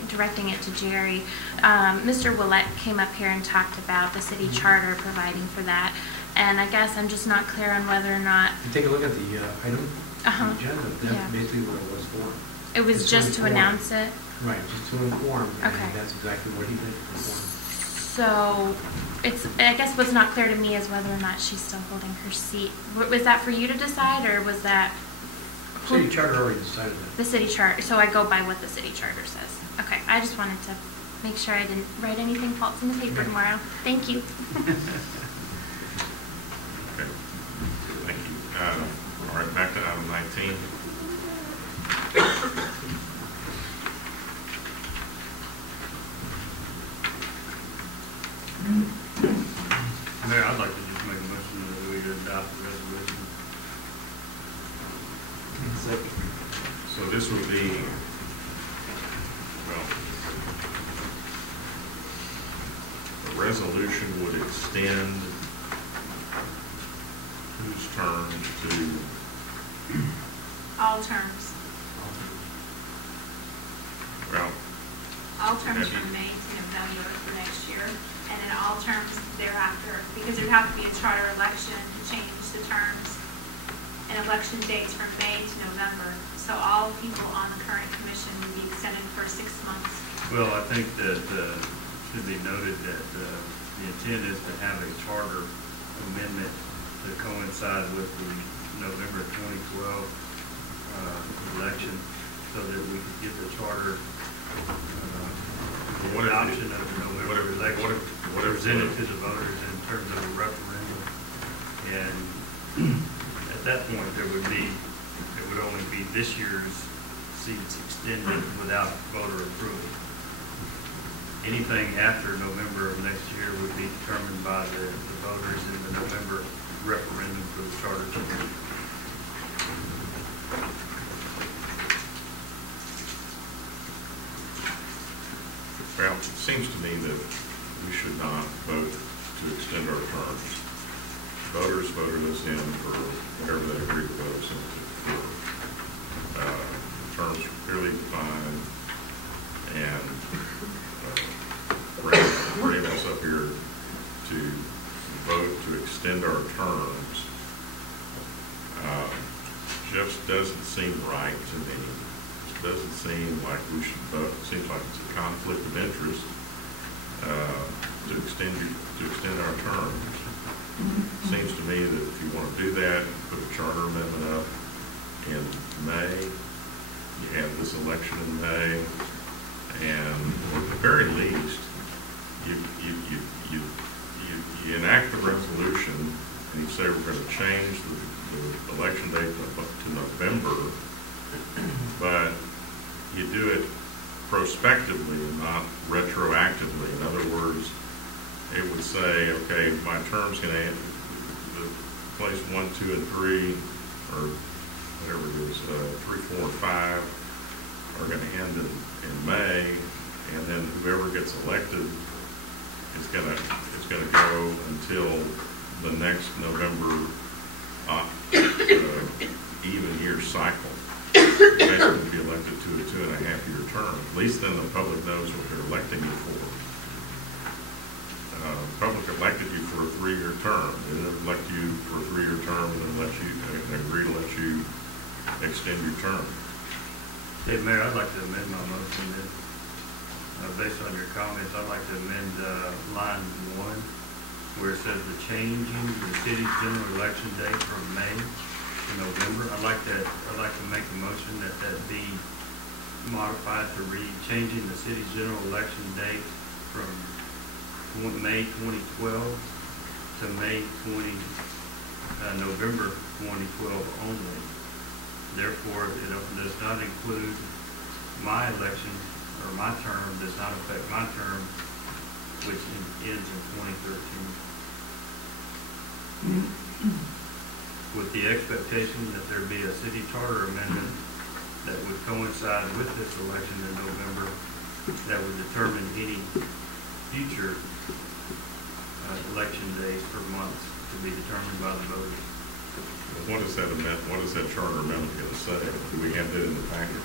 directing it to Jerry. Mr. Willett came up here and talked about the city charter providing for that, and I guess I'm just not clear on whether or not. You take a look at the item, the agenda. That's basically what it was for. It was just to announce it? Right, just to inform. Okay. And that's exactly what he did. So, I guess what's not clear to me is whether or not she's still holding her seat. Was that for you to decide, or was that? City charter already decided that. The city charter, so I go by what the city charter says. Okay, I just wanted to make sure I didn't write anything false in the paper tomorrow. Thank you. Okay. Thank you. All right, back to item 19. Mayor, I'd like to just make a motion that we adopt the resolution. So this would be, well, resolution would extend whose term to? All terms. Well, All terms Okay. from May to November for next year, and then all terms thereafter, because there'd have to be a charter election to change the terms and election dates from May to November. So all people on the current commission would be extended for 6 months. Well, I think that should be noted that the intent is to have a charter amendment to coincide with the November 2012 election, so that we could get the charter What if adoption you- of the November what if- election what if- presented to the voters in terms of a referendum. And at that point, it would only be this year's seats extended without voter approval. Anything after November of next year would be determined by the voters in the November referendum for the charter change. well, it seems to me that we should not vote to extend our terms. Voters voted us in for whatever they agreed to vote us in for. Terms are clearly defined, and bringing us up here to vote to extend our terms just doesn't seem right to me. It doesn't seem like we should vote. It seems like it's a conflict of interest to extend our terms. It seems to me that if you want to do that, put a charter amendment up in May. You have this election in May, and at the very least, you enact a resolution and you say we're going to change the election date to November, but you do it prospectively and not retroactively. In other words, it would say, okay, my term's going to end, the place 1, 2, and 3, or whatever it is, 3, 4, and 5 are going to end in May, and then whoever gets elected is going to go until the next November even year cycle. Basically be elected to a 2.5-year term. At least then the public knows what they're electing you for. The public elected you for a 3-year term. They didn't elect you for a 3-year term and then agree to let you extend your term. Hey, Mayor, I'd like to amend my motion then. Based on your comments, I'd like to amend line 1, where it says the changing the city's general election date from May to November. I'd like to make a motion that be modified to read changing the city's general election date from May 2012 to November 2012 only. Therefore, it does not include my election, or my term does not affect my term, which ends in 2013. With the expectation that there be a city charter amendment that would coincide with this election in November that would determine any future election days for months to be determined by the voters. What is that charter amendment going to say? Do we have that in the packet?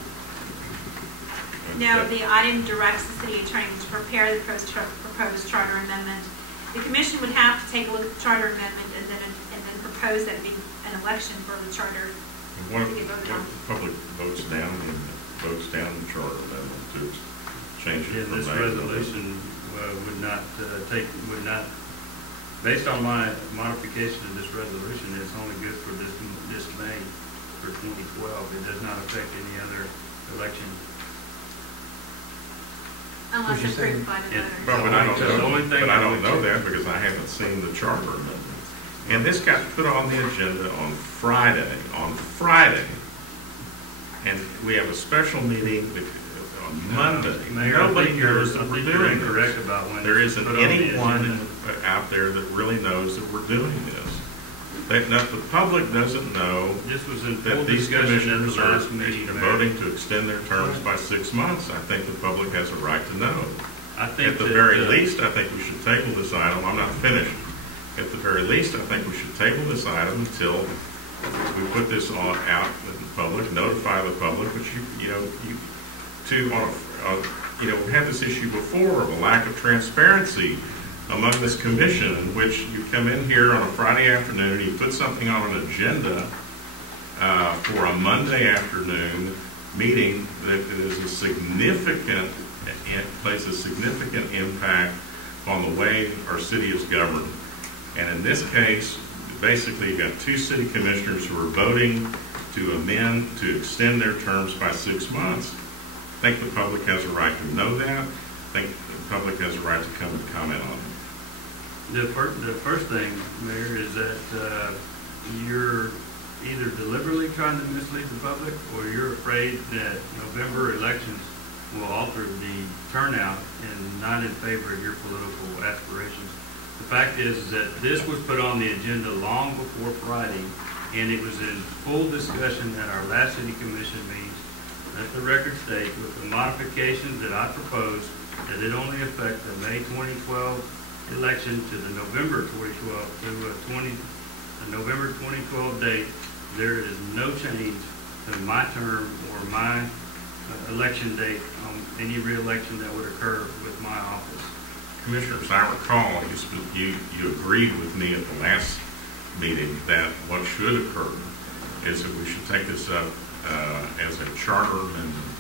No, the item directs the city attorney to prepare the proposed charter amendment. The commission would have to take a look at the charter amendment and then propose that it be an election for the charter. What if the public votes down the charter amendment to change it from this May? resolution would not, based on my modification of this resolution, it's only good for this May for 2012. It does not affect any other election. Unless approved by the voters. But I don't know that because I haven't seen the charter amendment. And this got put on the agenda on Friday. And we have a special meeting on Monday. Nobody knows that we're doing this. There isn't anyone out there that really knows that we're doing this. The public doesn't know that these commissioners are voting to extend their terms by 6 months. I think the public has a right to know. I think at the that, very least, I think we should table this item. I'm not finished. At the very least, I think we should table this item until we put this on out to the public, notify the public, which we had this issue before of a lack of transparency among this commission, in which you come in here on a Friday afternoon, you put something on an agenda for a Monday afternoon meeting that is a significant, places a significant impact on the way our city is governed. And in this case, basically you've got two city commissioners who are voting to extend their terms by 6 months. I think the public has a right to know that. I think the public has a right to come and comment on it. The first thing, Mayor, is that you're either deliberately trying to mislead the public, or you're afraid that November elections will alter the turnout and not in favor of your political aspirations. The fact is that this was put on the agenda long before Friday, and it was in full discussion at our last city commission meeting. Let the record state, with the modifications that I proposed, that it only affect the May 2012 election to the November 2012 November 2012 date. There is no change to my term or my election date on any re-election that would occur with my office. Commissioners, I recall you agreed with me at the last meeting that what should occur is that we should take this up as a charter amendment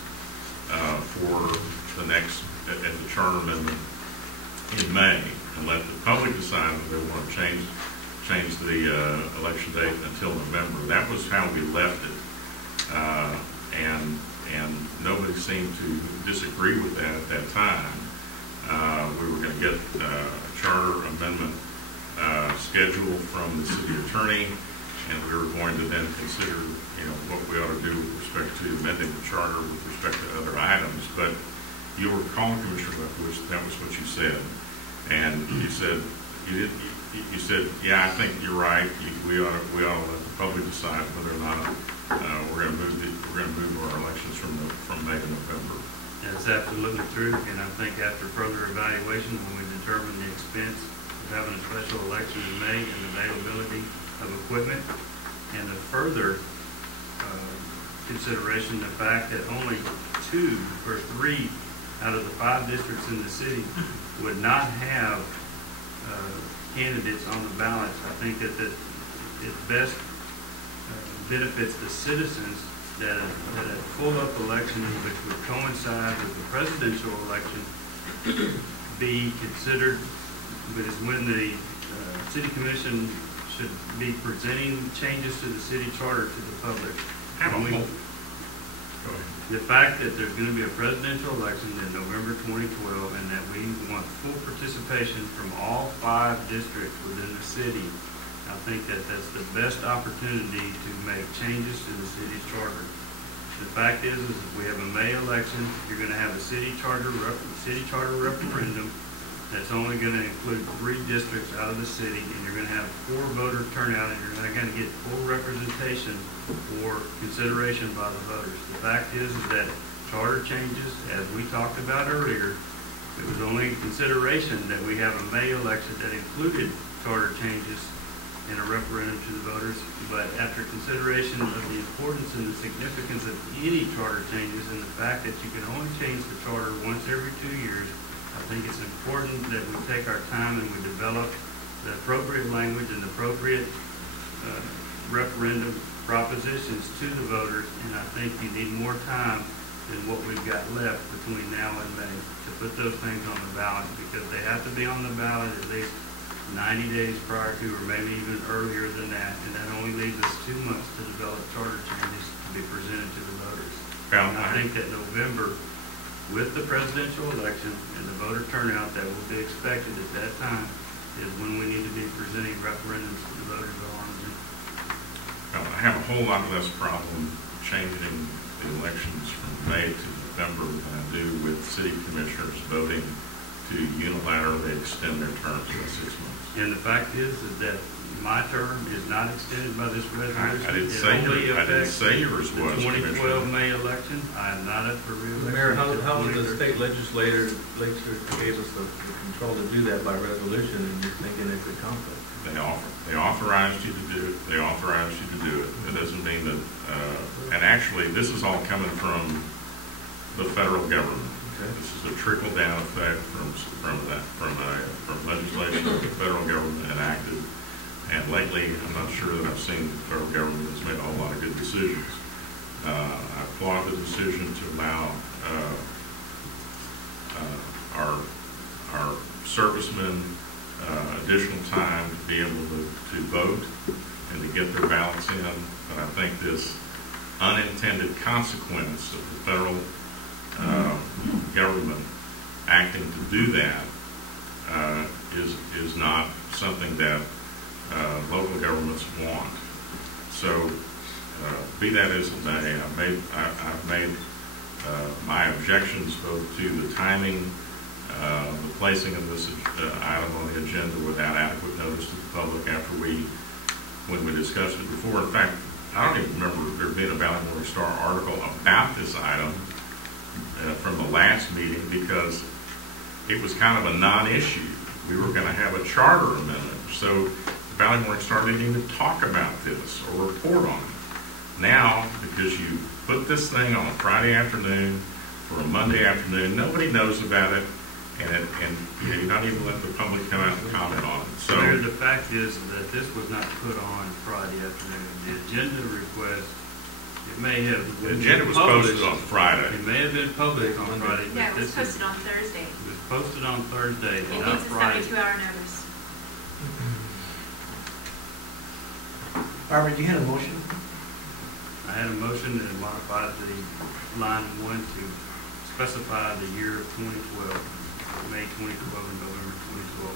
for the next, as a charter amendment in May, and let the public decide if they want to change the election date until November. That was how we left it, and nobody seemed to disagree with that at that time. We were going to get a charter amendment schedule from the city attorney, and we were going to then consider, what we ought to do with respect to amending the charter with respect to other items. But you were calling, Commissioner Lefkowitz, that was what you said, and you said you said, yeah, I think you're right. We ought to let the public decide whether or not we're going to move our elections from May to November. That's absolutely true, and I think after further evaluation, when we determine the expense of having a special election in May and the availability of equipment, and the further consideration, the fact that only 2 or 3 out of the 5 districts in the city would not have candidates on the ballot, I think that it best benefits the citizens that a full-up election, which would coincide with the presidential election, be considered, because when the city commission should be presenting changes to the city charter to the public. The fact that there's going to be a presidential election in November 2012, and that we want full participation from all 5 districts within the city, I think that that's the best opportunity to make changes to the city's charter. The fact is if we have a May election, you're going to have a city charter referendum that's only going to include 3 districts out of the city, and you're going to have 4 voter turnout, and you're not going to get full representation or consideration by the voters. The fact is that charter changes, as we talked about earlier, it was only consideration that we have a May election that included charter changes and a referendum to the voters, but after consideration of the importance and the significance of any charter changes and the fact that you can only change the charter once every 2 years, I think it's important that we take our time and we develop the appropriate language and appropriate referendum propositions to the voters, and I think you need more time than what we've got left between now and May to put those things on the ballot, because they have to be on the ballot at least 90 days prior to, or maybe even earlier than that, and that only leaves us 2 months to develop charter changes to be presented to the voters. And I think that November, with the presidential election and the voter turnout that will be expected at that time, is when we need to be presenting referendums to the voters of Harlingen. I have a whole lot less problem changing the elections from May to November than I do with city commissioners voting to unilaterally extend their terms by 6 months. And the fact is that my term is not extended by this resolution. I didn't It say only yours affects was, the 2012 Commissioner. May election. I am not up for reelection. Mayor, how until the 2013. state legislature gave us the control to do that by resolution, and you're thinking it's a conflict? They authorized you to do it. They authorized you to do it. It doesn't mean that, and actually, this is all coming from the federal government. Okay. This is a trickle down effect from legislation that the federal government enacted. And lately, I'm not sure that I've seen the federal government has made a whole lot of good decisions. I applaud the decision to allow our servicemen additional time to be able to vote and to get their ballots in. But I think this unintended consequence of the federal government acting to do that is not something that local governments want. So, be that as it may, I've made my objections both to the timing, the placing of this item on the agenda without adequate notice to the public when we discussed it before. In fact, I don't even remember there being a Valley Morning Star article about this item from the last meeting because it was kind of a non-issue. We were going to have a charter amendment, so the Valley Morning Star didn't even talk about this or report on it. Now, because you put this thing on a Friday afternoon for a Monday afternoon, nobody knows about it, and you know, you're not even letting the public come out and comment on it. So Mayor, the fact is that this was not put on Friday afternoon. The agenda request, it may have the agenda was posted on Friday. It may have been public on Friday. Yeah, but it was this is- posted on Thursday. It was posted on Thursday, It not needs a Friday. 72-hour notice. Barbara, you had a motion? I had a motion that modified the line 1 to specify the year of 2012, May 2012 and November 2012.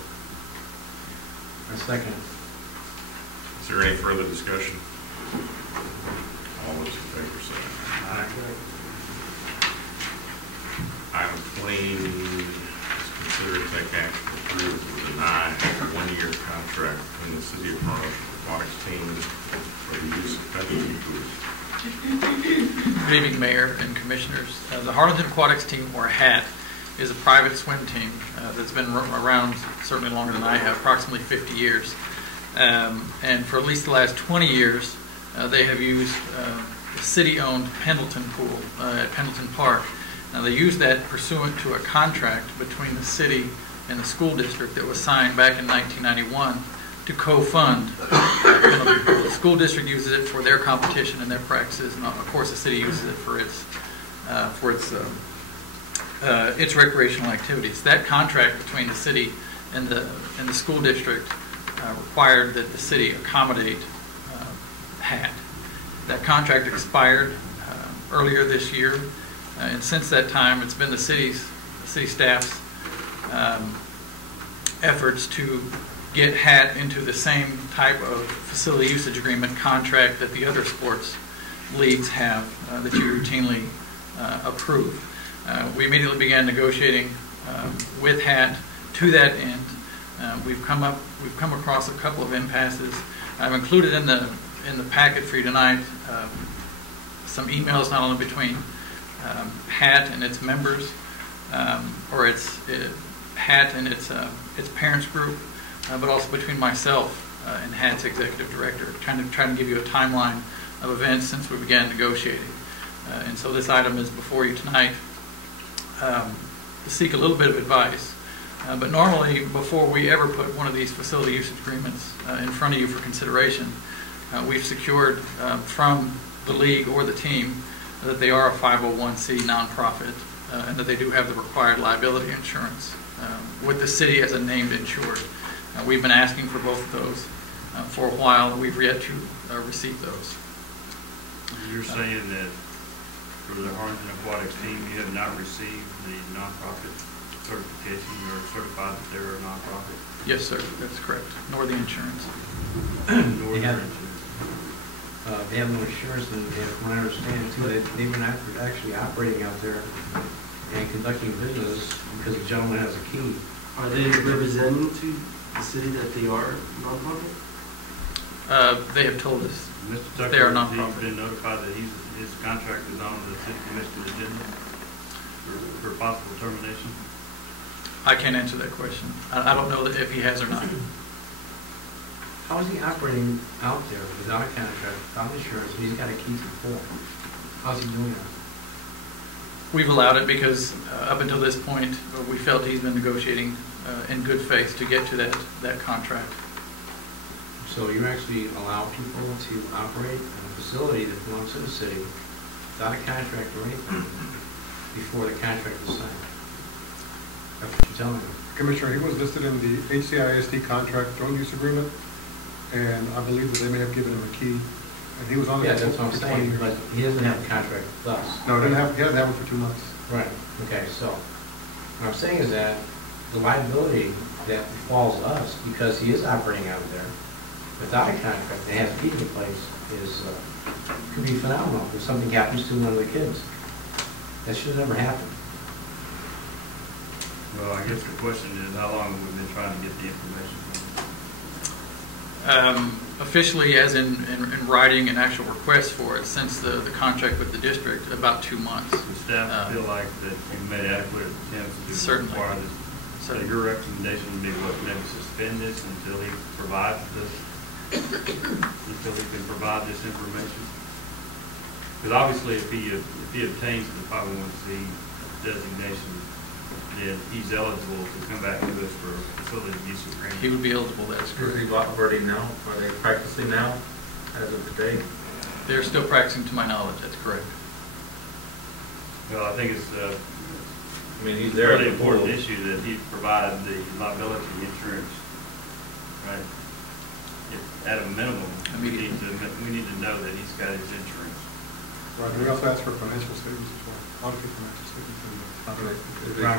A second. Is there any further discussion? All those in favor say aye. Item 20 is considered to take action to approve or deny a one-year contract between the City of Harlingen Aquatics team for the use of penalty pools. Good evening, Mayor and Commissioners. The Harlingen Aquatics team, or HAT, is a private swim team that's been around certainly longer than I have, approximately 50 years. And for at least the last 20 years, they have used the city-owned Pendleton pool at Pendleton Park. Now, they use that pursuant to a contract between the city and the school district that was signed back in 1991 to co-fund penalty pool. The school district uses it for their competition and their practices, and of course the city uses it for its recreational activities. That contract between the city and the school district required that the city accommodate HAT. That contract expired earlier this year, and since that time, it's been the city staff's efforts to get HAT into the same type of facility usage agreement contract that the other sports leagues have that you routinely approve. We immediately began negotiating with HAT to that end. We've come across a couple of impasses. I've included in the packet for you tonight some emails not only between HAT and its members, or its HAT and its parents group, but also between myself and HAT's executive director, trying to give you a timeline of events since we began negotiating. And so this item is before you tonight to seek a little bit of advice. But normally, before we ever put one of these facility usage agreements in front of you for consideration, we've secured from the league or the team that they are a 501c nonprofit and that they do have the required liability insurance with the city as a named insured. We've been asking for both of those for a while, and we've yet to receive those. You're saying that for the Harlingen Aquatics team, you have not received the nonprofit certification or certified that they're a nonprofit? Yes, sir, that's correct. Nor the insurance. Nor They the have- insurance. They have no insurance, and from what I understand too, they've been actually operating out there and conducting business because the gentleman has a key. Are they representing to the city that they are nonprofit? They have told us Mr. Tucker, they are has nonprofit. he been notified that his contract is on the city commission agenda for possible termination? I can't answer that question. I don't know if he has or not. How is he operating out there without a contract, without insurance, and he's got to keep it full? How's he doing that? We've allowed it because up until this point, we felt he's been negotiating in good faith to get to that contract. So you actually allow people to operate in a facility that belongs to the city without a contract or anything before the contract is signed? That's what you're telling me. Commissioner, he was listed in the HCISD contract joint use agreement, and I believe that they may have given him a key, and he was on Yeah, it that's what I'm for 20 saying, years. but he doesn't have a contract with us. No, he doesn't have one for 2 months. Right, okay, so what I'm saying is that the liability that falls us, because he is operating out there without a contract, and has a key in place, is, could be phenomenal if something happens to one of the kids. That should never happen. Well, I guess the question is, how long have we been trying to get the information from him? Officially, as in writing an actual request for it, since the contract with the district, about 2 months. Does staff feel like that you made adequate attempts to Certainly. require this? So your recommendation would be what, maybe suspend this until he provides this, until he can provide this information? Because obviously, if he obtains the 501c designation, then he's eligible to come back to us for facility use agreement. He would be eligible, that's correct. Is he operating now? Are they practicing now, as of today? They're still practicing, to my knowledge, that's correct. Well, I think it's I mean, he's there. a really important issue that he provide the liability insurance, right? At a minimum, we need to know that he's got his insurance. Right, but we also ask for financial statements as well. Obviously, financial statements.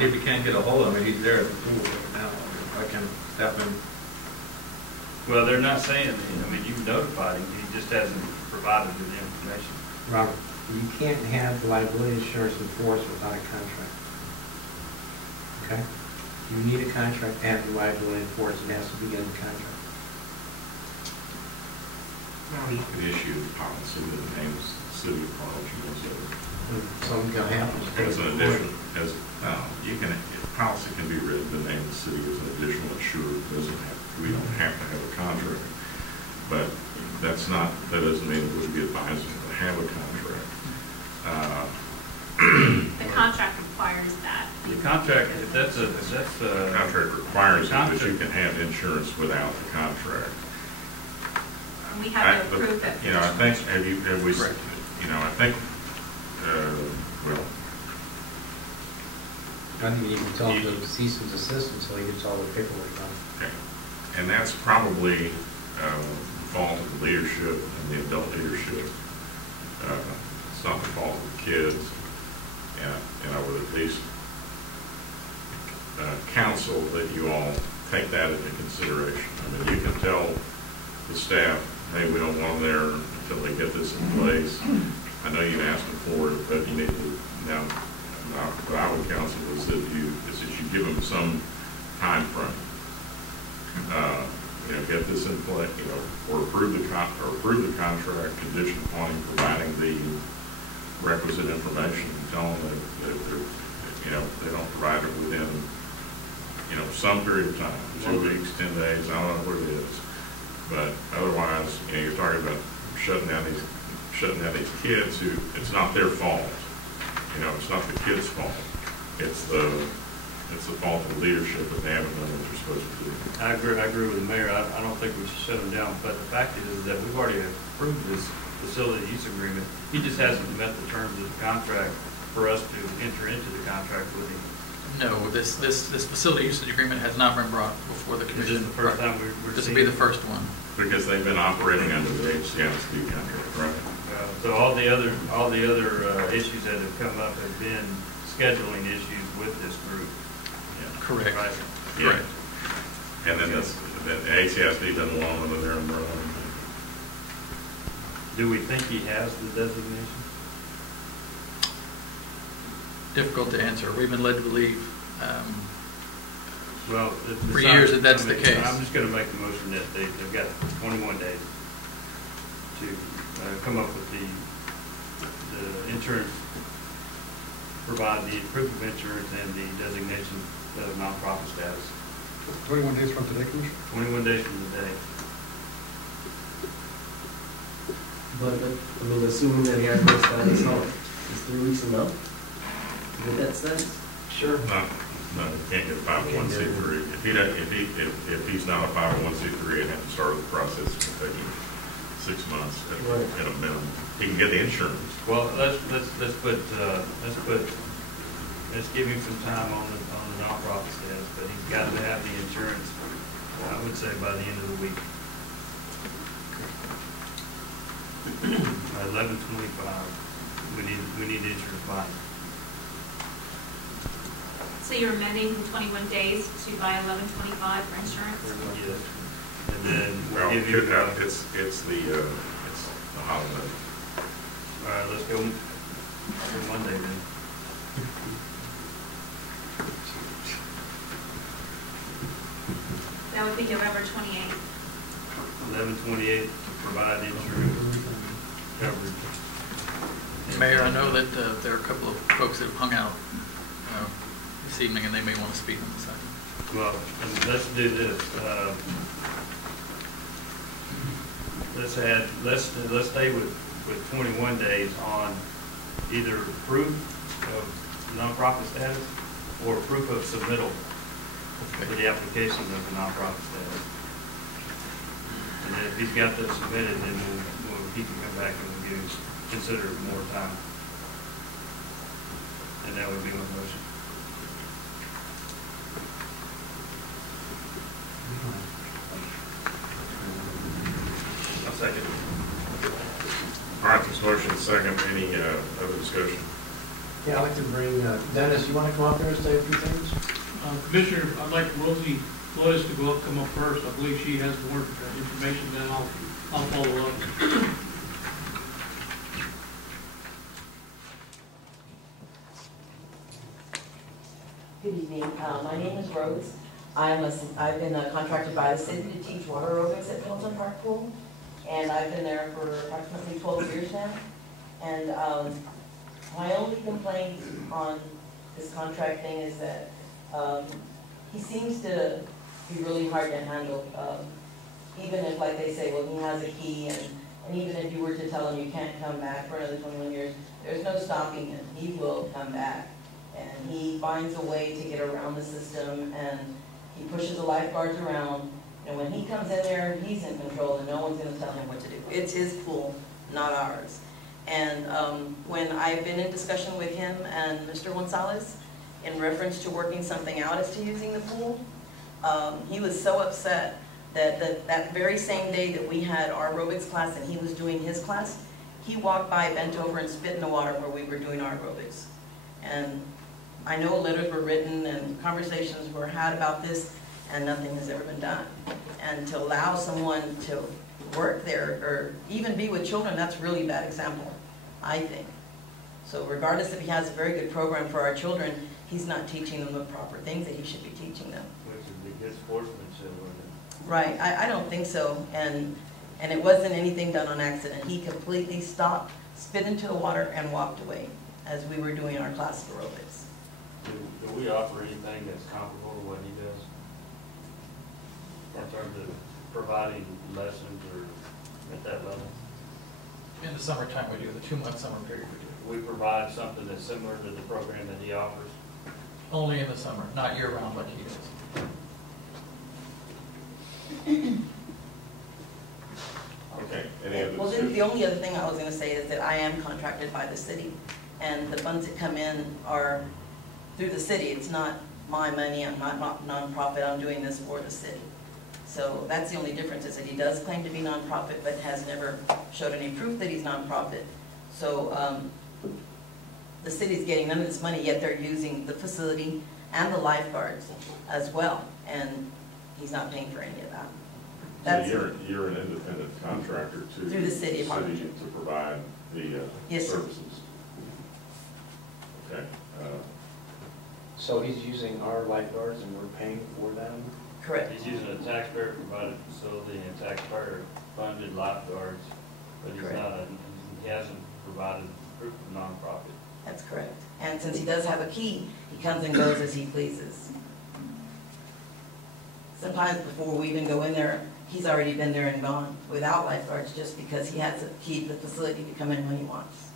If you can't get a hold of him, he's there at the pool right now. I can step in. Well, they're not saying that. I mean, you've notified him. He just hasn't provided the information. Robert, you can't have the liability insurance enforced without a contract. Okay? You need a contract to have the liability enforced. It has to be in the contract. Now, you can issue a policy that names the city of Harlingen Something can happen. as an addition, policy can be written to name the city as an additional insurer. We don't have to have a contract. But that doesn't mean it would be advisable to have a contract. The contract requires that. The contract, that's a contract requires that you can have insurance without the contract. And we have to approve that. You know, I think, well, I think you can tell him to cease and desist until he gets all the paperwork done. okay. And that's probably the fault of the leadership and the adult leadership. It's not the fault of the kids. And I would at least counsel that you all take that into consideration. I mean, you can tell the staff, hey, we don't want them there until they get this in place. I know you asked them for it, but you need to, now, what I would counsel is that you give them some time frame. Get this in place, or approve the contract conditioned upon him providing the requisite information and tell them that they don't provide it within, some period of time, 2 weeks, 10 days, I don't know what it is. But otherwise, you're talking about shutting down these kids who, it's not their fault. It's not the kids' fault. It's the fault of the leadership that they haven't done what they're supposed to do. I agree with the mayor. I don't think we should shut them down. But the fact is that we've already approved this facility use agreement. He just hasn't met the terms of the contract for us to enter into the contract with him. No, this facility usage agreement has not been brought before the commission. This is the first time we're This will be the first one. Because they've been operating under the HCISD contract, right? So all the other issues that have come up have been scheduling issues with this group. Correct. Right. Yeah. And then the HCISD doesn't want them under their umbrella. Do we think he has the designation? Difficult to answer. We've been led to believe Well, for years that's the case. I'm just going to make the motion that they've got 21 days to come up with the insurance, provide the proof of insurance and the designation of nonprofit status. 21 days from today, Commissioner? 21 days from today. But, I mean, assuming that he has no status, how, is 3 weeks enough? With that status? Sure. No, you can't get a 501c3. If he's not a 501c3, he'd have to start the process. It's going to take him 6 months at a minimum. He can get the insurance. Well, let's give him some time on the nonprofit status, but he's got to have the insurance, I would say, by the end of the week. 11/25, we need the insurance by. So you're amending the 21 days to by 11/25 for insurance? Yes. And then Well, we'll give you. it's the holiday. All right, let's go Monday then. That would be November 28th. 11/28 to provide insurance coverage. Mayor, I know that there are a couple of folks that have hung out this evening, and they may want to speak on this item. Well, let's do this. Let's stay with 21 days on either proof of nonprofit status or proof of submittal for the application of the nonprofit status. And then if he's got that submitted, then he can come back and we'll consider more time. And that would be my motion. I'll second. All right, there's motion second. Any other discussion? Yeah, I'd like to bring, Dennis, you want to come up there and say a few things? Commissioner, I'd like Rosie Flores to come up first. I believe she has more information, then I'll follow up. Good evening. My name is Rose. I've been contracted by the city to teach water aerobics at Milton Park Pool, and I've been there for approximately 12 years now. And my only complaint on this contract thing is that he seems to be really hard to handle. Even if, like they say, well, he has a key, and even if you were to tell him you can't come back for another 21 years, there's no stopping him. He will come back. And he finds a way to get around the system, and he pushes the lifeguards around. And when he comes in there, he's in control, and no one's going to tell him what to do. It's his pool, not ours. And when I've been in discussion with him and Mr. Gonzalez in reference to working something out as to using the pool, he was so upset that that very same day that we had our aerobics class and he was doing his class, he walked by, bent over, and spit in the water where we were doing our aerobics. And I know letters were written and conversations were had about this, and nothing has ever been done. And to allow someone to work there or even be with children, that's a really bad example, I think. So regardless if he has a very good program for our children, he's not teaching them the proper things that he should be teaching them. Which would be good sportsmanship, wouldn't it? Right, I don't think so. And it wasn't anything done on accident. He completely stopped, spit into the water, and walked away as we were doing our class of aerobics. Do we offer anything that's comparable to what he does? In terms of providing lessons or at that level? In the summertime, we do the 2-month summer period. We provide something that's similar to the program that he offers? Only in the summer, not year-round like he does. Okay. Any other Well, discussion? the only other thing I was going to say is that I am contracted by the city, and the funds that come in are through the city. It's not my money. I'm not nonprofit. I'm doing this for the city. So that's the only difference, is that he does claim to be nonprofit, but has never showed any proof that he's nonprofit. So the city's getting none of this money, yet they're using the facility and the lifeguards as well, and he's not paying for any of that. That's So you're an independent contractor to through the city of Harlingen to provide the Yes, sir. services. Okay. So he's using our lifeguards and we're paying for them? Correct. He's using a taxpayer-provided facility and taxpayer-funded lifeguards But he's Correct. not he hasn't provided proof of nonprofit. That's correct. And since he does have a key, he comes and goes as he pleases. Sometimes before we even go in there, he's already been there and gone without lifeguards just because he has a key to the facility to come in when he wants.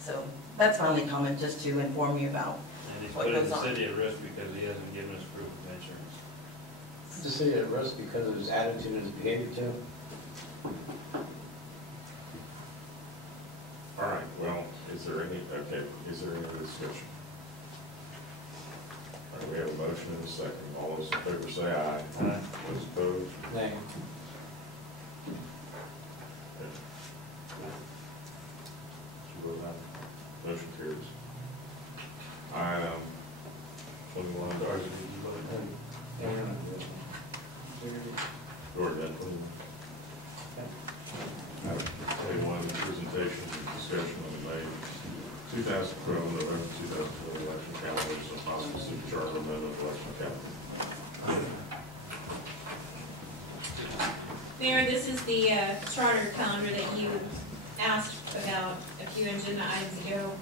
So that's my only comment, just to inform you about And he's what putting goes the on. city at risk because he hasn't given us proof of insurance. The city at risk because of his attitude and his behavior too. All right, well, is there any other discussion? All right, we have a motion and a second. All those in favor say aye. Aye. Those opposed? Nay. Motion carries. Item 21. Go ahead, please. Item 21, presentation and discussion on the May 2012, November 2012 election calendars and possible city charter amendment election calendar. Mayor, this is the charter calendar that you asked about a few agenda items ago.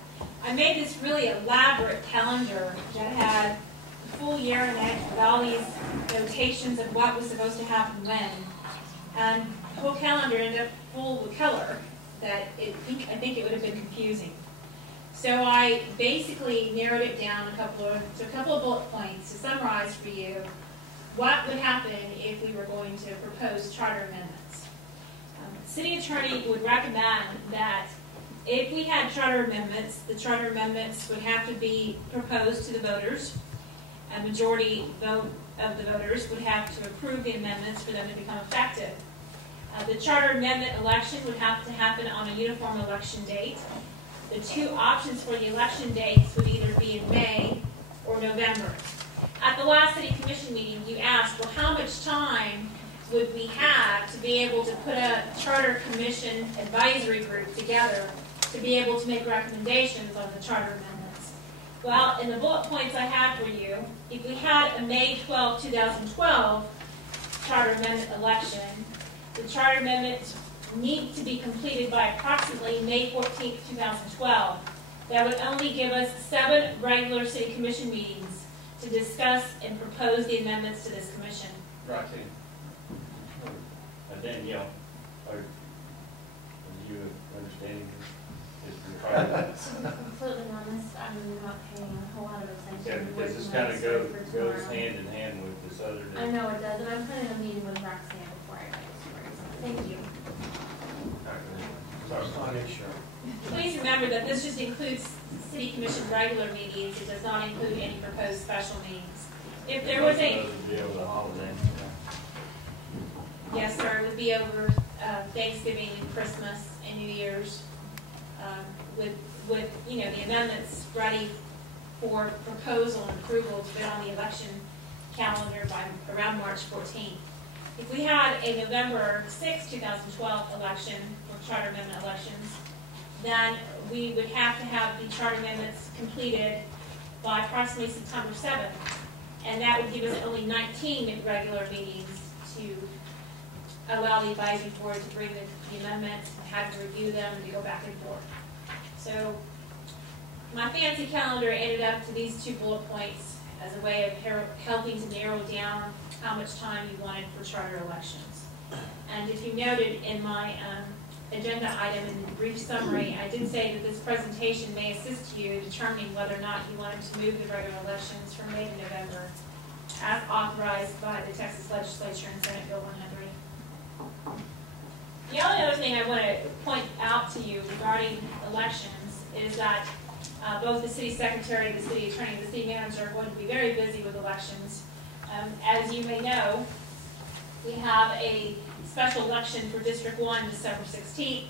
I made this really elaborate calendar that had the full year in it with all these notations of what was supposed to happen when. And the whole calendar ended up full of color that I think it would have been confusing. So I basically narrowed it down to a couple of bullet points to summarize for you what would happen if we were going to propose charter amendments. The city attorney would recommend that if we had charter amendments, the charter amendments would have to be proposed to the voters. A majority vote of the voters would have to approve the amendments for them to become effective. The charter amendment election would have to happen on a uniform election date. The two options for the election dates would either be in May or November. At the last city commission meeting, you asked, well, how much time would we have to be able to put a charter commission advisory group together to be able to make recommendations on the charter amendments? Well, in the bullet points I have for you, if we had a May 12, 2012 charter amendment election, the charter amendments need to be completed by approximately May 14, 2012. That would only give us 7 regular city commission meetings to discuss and propose the amendments to this commission. Roxanne. Danielle, are you understanding this? To be completely honest, I'm not paying a whole lot of attention. Yeah, because this kind of goes hand in hand with this other. I know it does, and I'm planning a meeting with Roxanne before I register. Thank you. Please remember that this just includes city commission regular meetings. It does not include any proposed special meetings. If there was a... Yes, sir, it would be over Thanksgiving and Christmas and New Year's with the amendments ready for proposal and approval to put on the election calendar by around March 14th. If we had a November 6, 2012 election for charter amendment elections, then we would have to have the charter amendments completed by approximately September 7th. And that would give us only 19 regular meetings to allow the advisory board to bring the amendments, have to review them, and to go back and forth. So my fancy calendar ended up to these 2 bullet points as a way of helping to narrow down how much time you wanted for charter elections. And if you noted in my agenda item in the brief summary, I did say that this presentation may assist you in determining whether or not you wanted to move the regular elections from May to November, as authorized by the Texas Legislature in Senate Bill 100. The only other thing I want to point out to you regarding elections is that both the city secretary, the city attorney, and the city manager are going to be very busy with elections. As you may know, we have a special election for District 1 December 16th.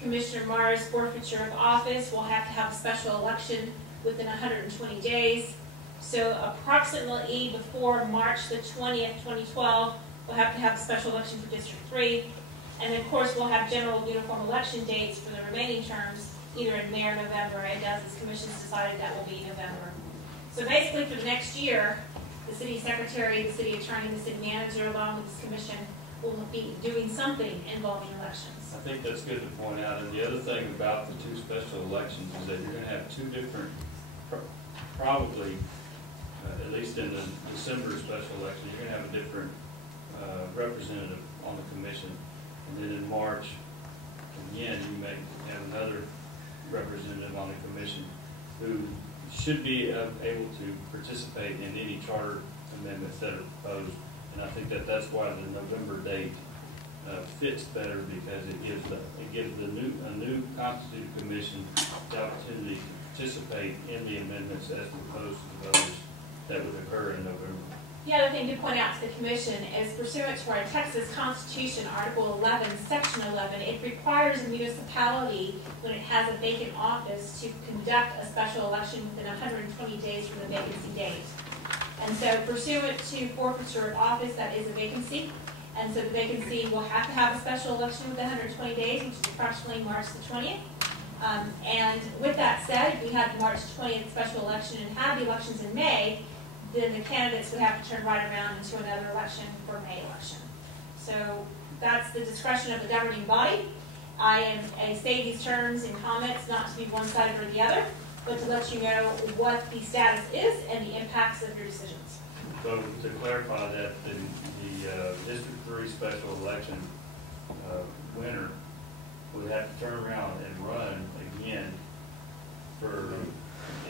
Commissioner Mars' forfeiture of office will have to have a special election within 120 days. So approximately before March the 20th, 2012, we'll have to have a special election for District 3. And of course, we'll have general uniform election dates for the remaining terms, either in May or November, and as this commission's decided, that will be November. So basically, for the next year, the city secretary, the city attorney, the city manager, along with this commission, will be doing something involving elections. I think that's good to point out. And the other thing about the two special elections is that you're going to have two different, probably, at least in the December special election, you're going to have a different representative on the commission. And then in March, again, you may have another representative on the commission who should be able to participate in any charter amendments that are proposed. And I think that that's why the November date fits better, because it gives a new constituted commission the opportunity to participate in the amendments as proposed to those that would occur in November. The other thing to point out to the commission is pursuant to our Texas Constitution, Article 11, Section 11, it requires a municipality, when it has a vacant office, to conduct a special election within 120 days from the vacancy date. And so pursuant to forfeiture of office, that is a vacancy. And so the vacancy will have to have a special election within 120 days, which is approximately March the 20th. And with that said, if we had the March 20th special election and had the elections in May, then the candidates would have to turn right around into another election for May election. So that's the discretion of the governing body. I say these terms in comments not to be one-sided or the other, but to let you know what the status is and the impacts of your decisions. So to clarify that, the District 3 special election winner would have to turn around and run again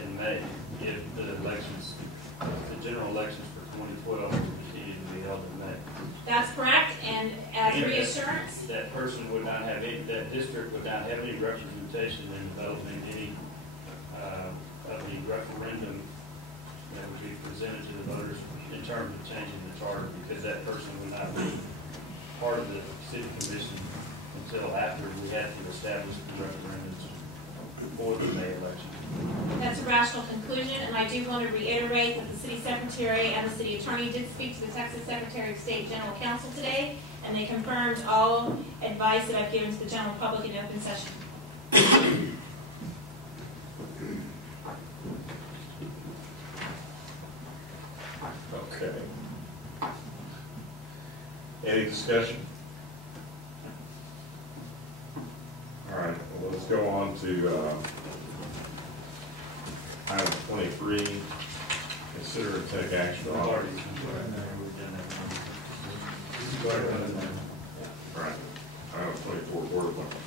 in May if the general elections for 2012 continue to be held in May. That's correct, and as reassurance, that person would not have that district would not have any representation in developing any of the referendum that would be presented to the voters in terms of changing the charter, because that person would not be part of the city commission until after we had to establish the referendums for the May election. that's a rational conclusion, and I do want to reiterate that the city secretary and the city attorney did speak to the Texas Secretary of State General Counsel today, and they confirmed all advice that I've given to the general public in open session. Okay. Any discussion? All right, well, let's go on to item 23. Consider and take action on. Right. Item 24, board appointment.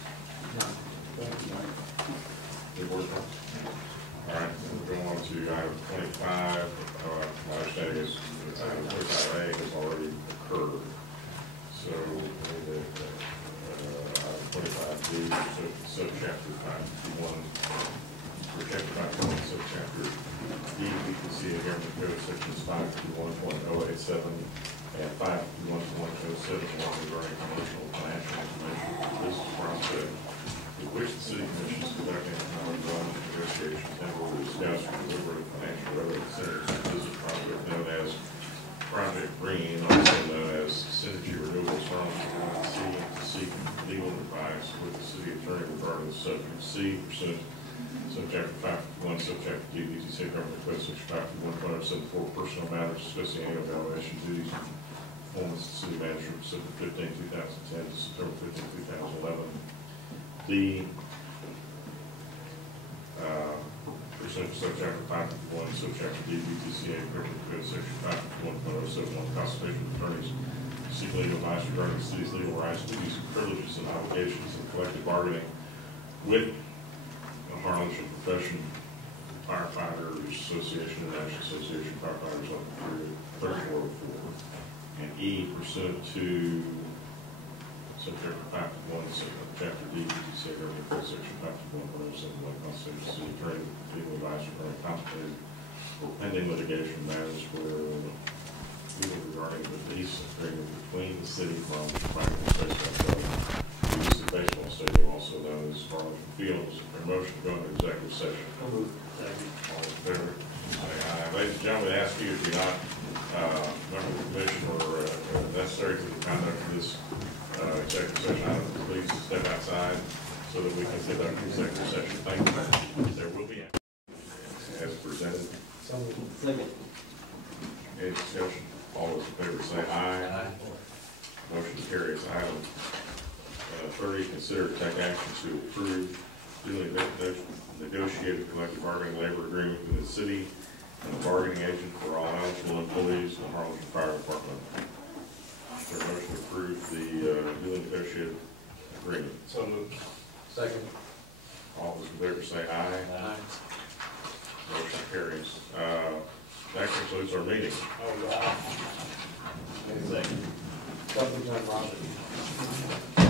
All right, we'll go on to item 25. My understanding is item 25A has already occurred. So, item 25B, subchapter 551, for chapter 551, subchapter D, we can see in Government Code sections 551.087 and 551.071 regarding commercial and financial information for the business process, with which the city commission is conducting economic development negotiations and will discuss or deliberate financial relevant incentives for business project known as Project Green, also known as Synergy Renewables Harlingen, to seek legal advice with the city attorney regarding the subject. C, pursuant subchapter 551, subchapter D, BTC Government Code section 551.074, personal matters discussing annual evaluation duties and performance of city manager from December 15, 2010 to September 15, 2011. D, pursuant to subchapter 551, subchapter D, BTCA, Government Code section 551.071, consultation with attorneys to seek legal advice regarding the city's legal rights, duties, privileges, and obligations in collective bargaining with the Harlingen Profession Firefighters Association and National Association of Firefighters Local 3404. And E, pursuant to subchapter 551, chapter D, BTC, Government Code section 551.071, constitution of the city attorney, legal advice regarding contemplated or pending litigation matters where legal regarding the lease agreement between the city of Harlingen and Baseball Club, use of baseball stadium, also known as Harlingen Fields. A motion to go into executive session. All in favor? Aye. Ladies and gentlemen, I ask you if you're not member of the commission or necessary for the conduct of this executive session, please step outside so that we can conduct the executive session. Thank you. There will be as presented. Second. Any discussion? All those in favor say aye. Aye. Motion carries. Item 30, consider to take action to approve duly negotiated collective bargaining labor agreement with the city and the bargaining agent for all eligible employees in the Harlingen Fire Department. Is there a motion to approve the duly negotiated agreement? So moved. Second. All those in favor say aye. Aye. Motion carries. That concludes our meeting. Oh, wow. Wait a second. Something's not wrong with you.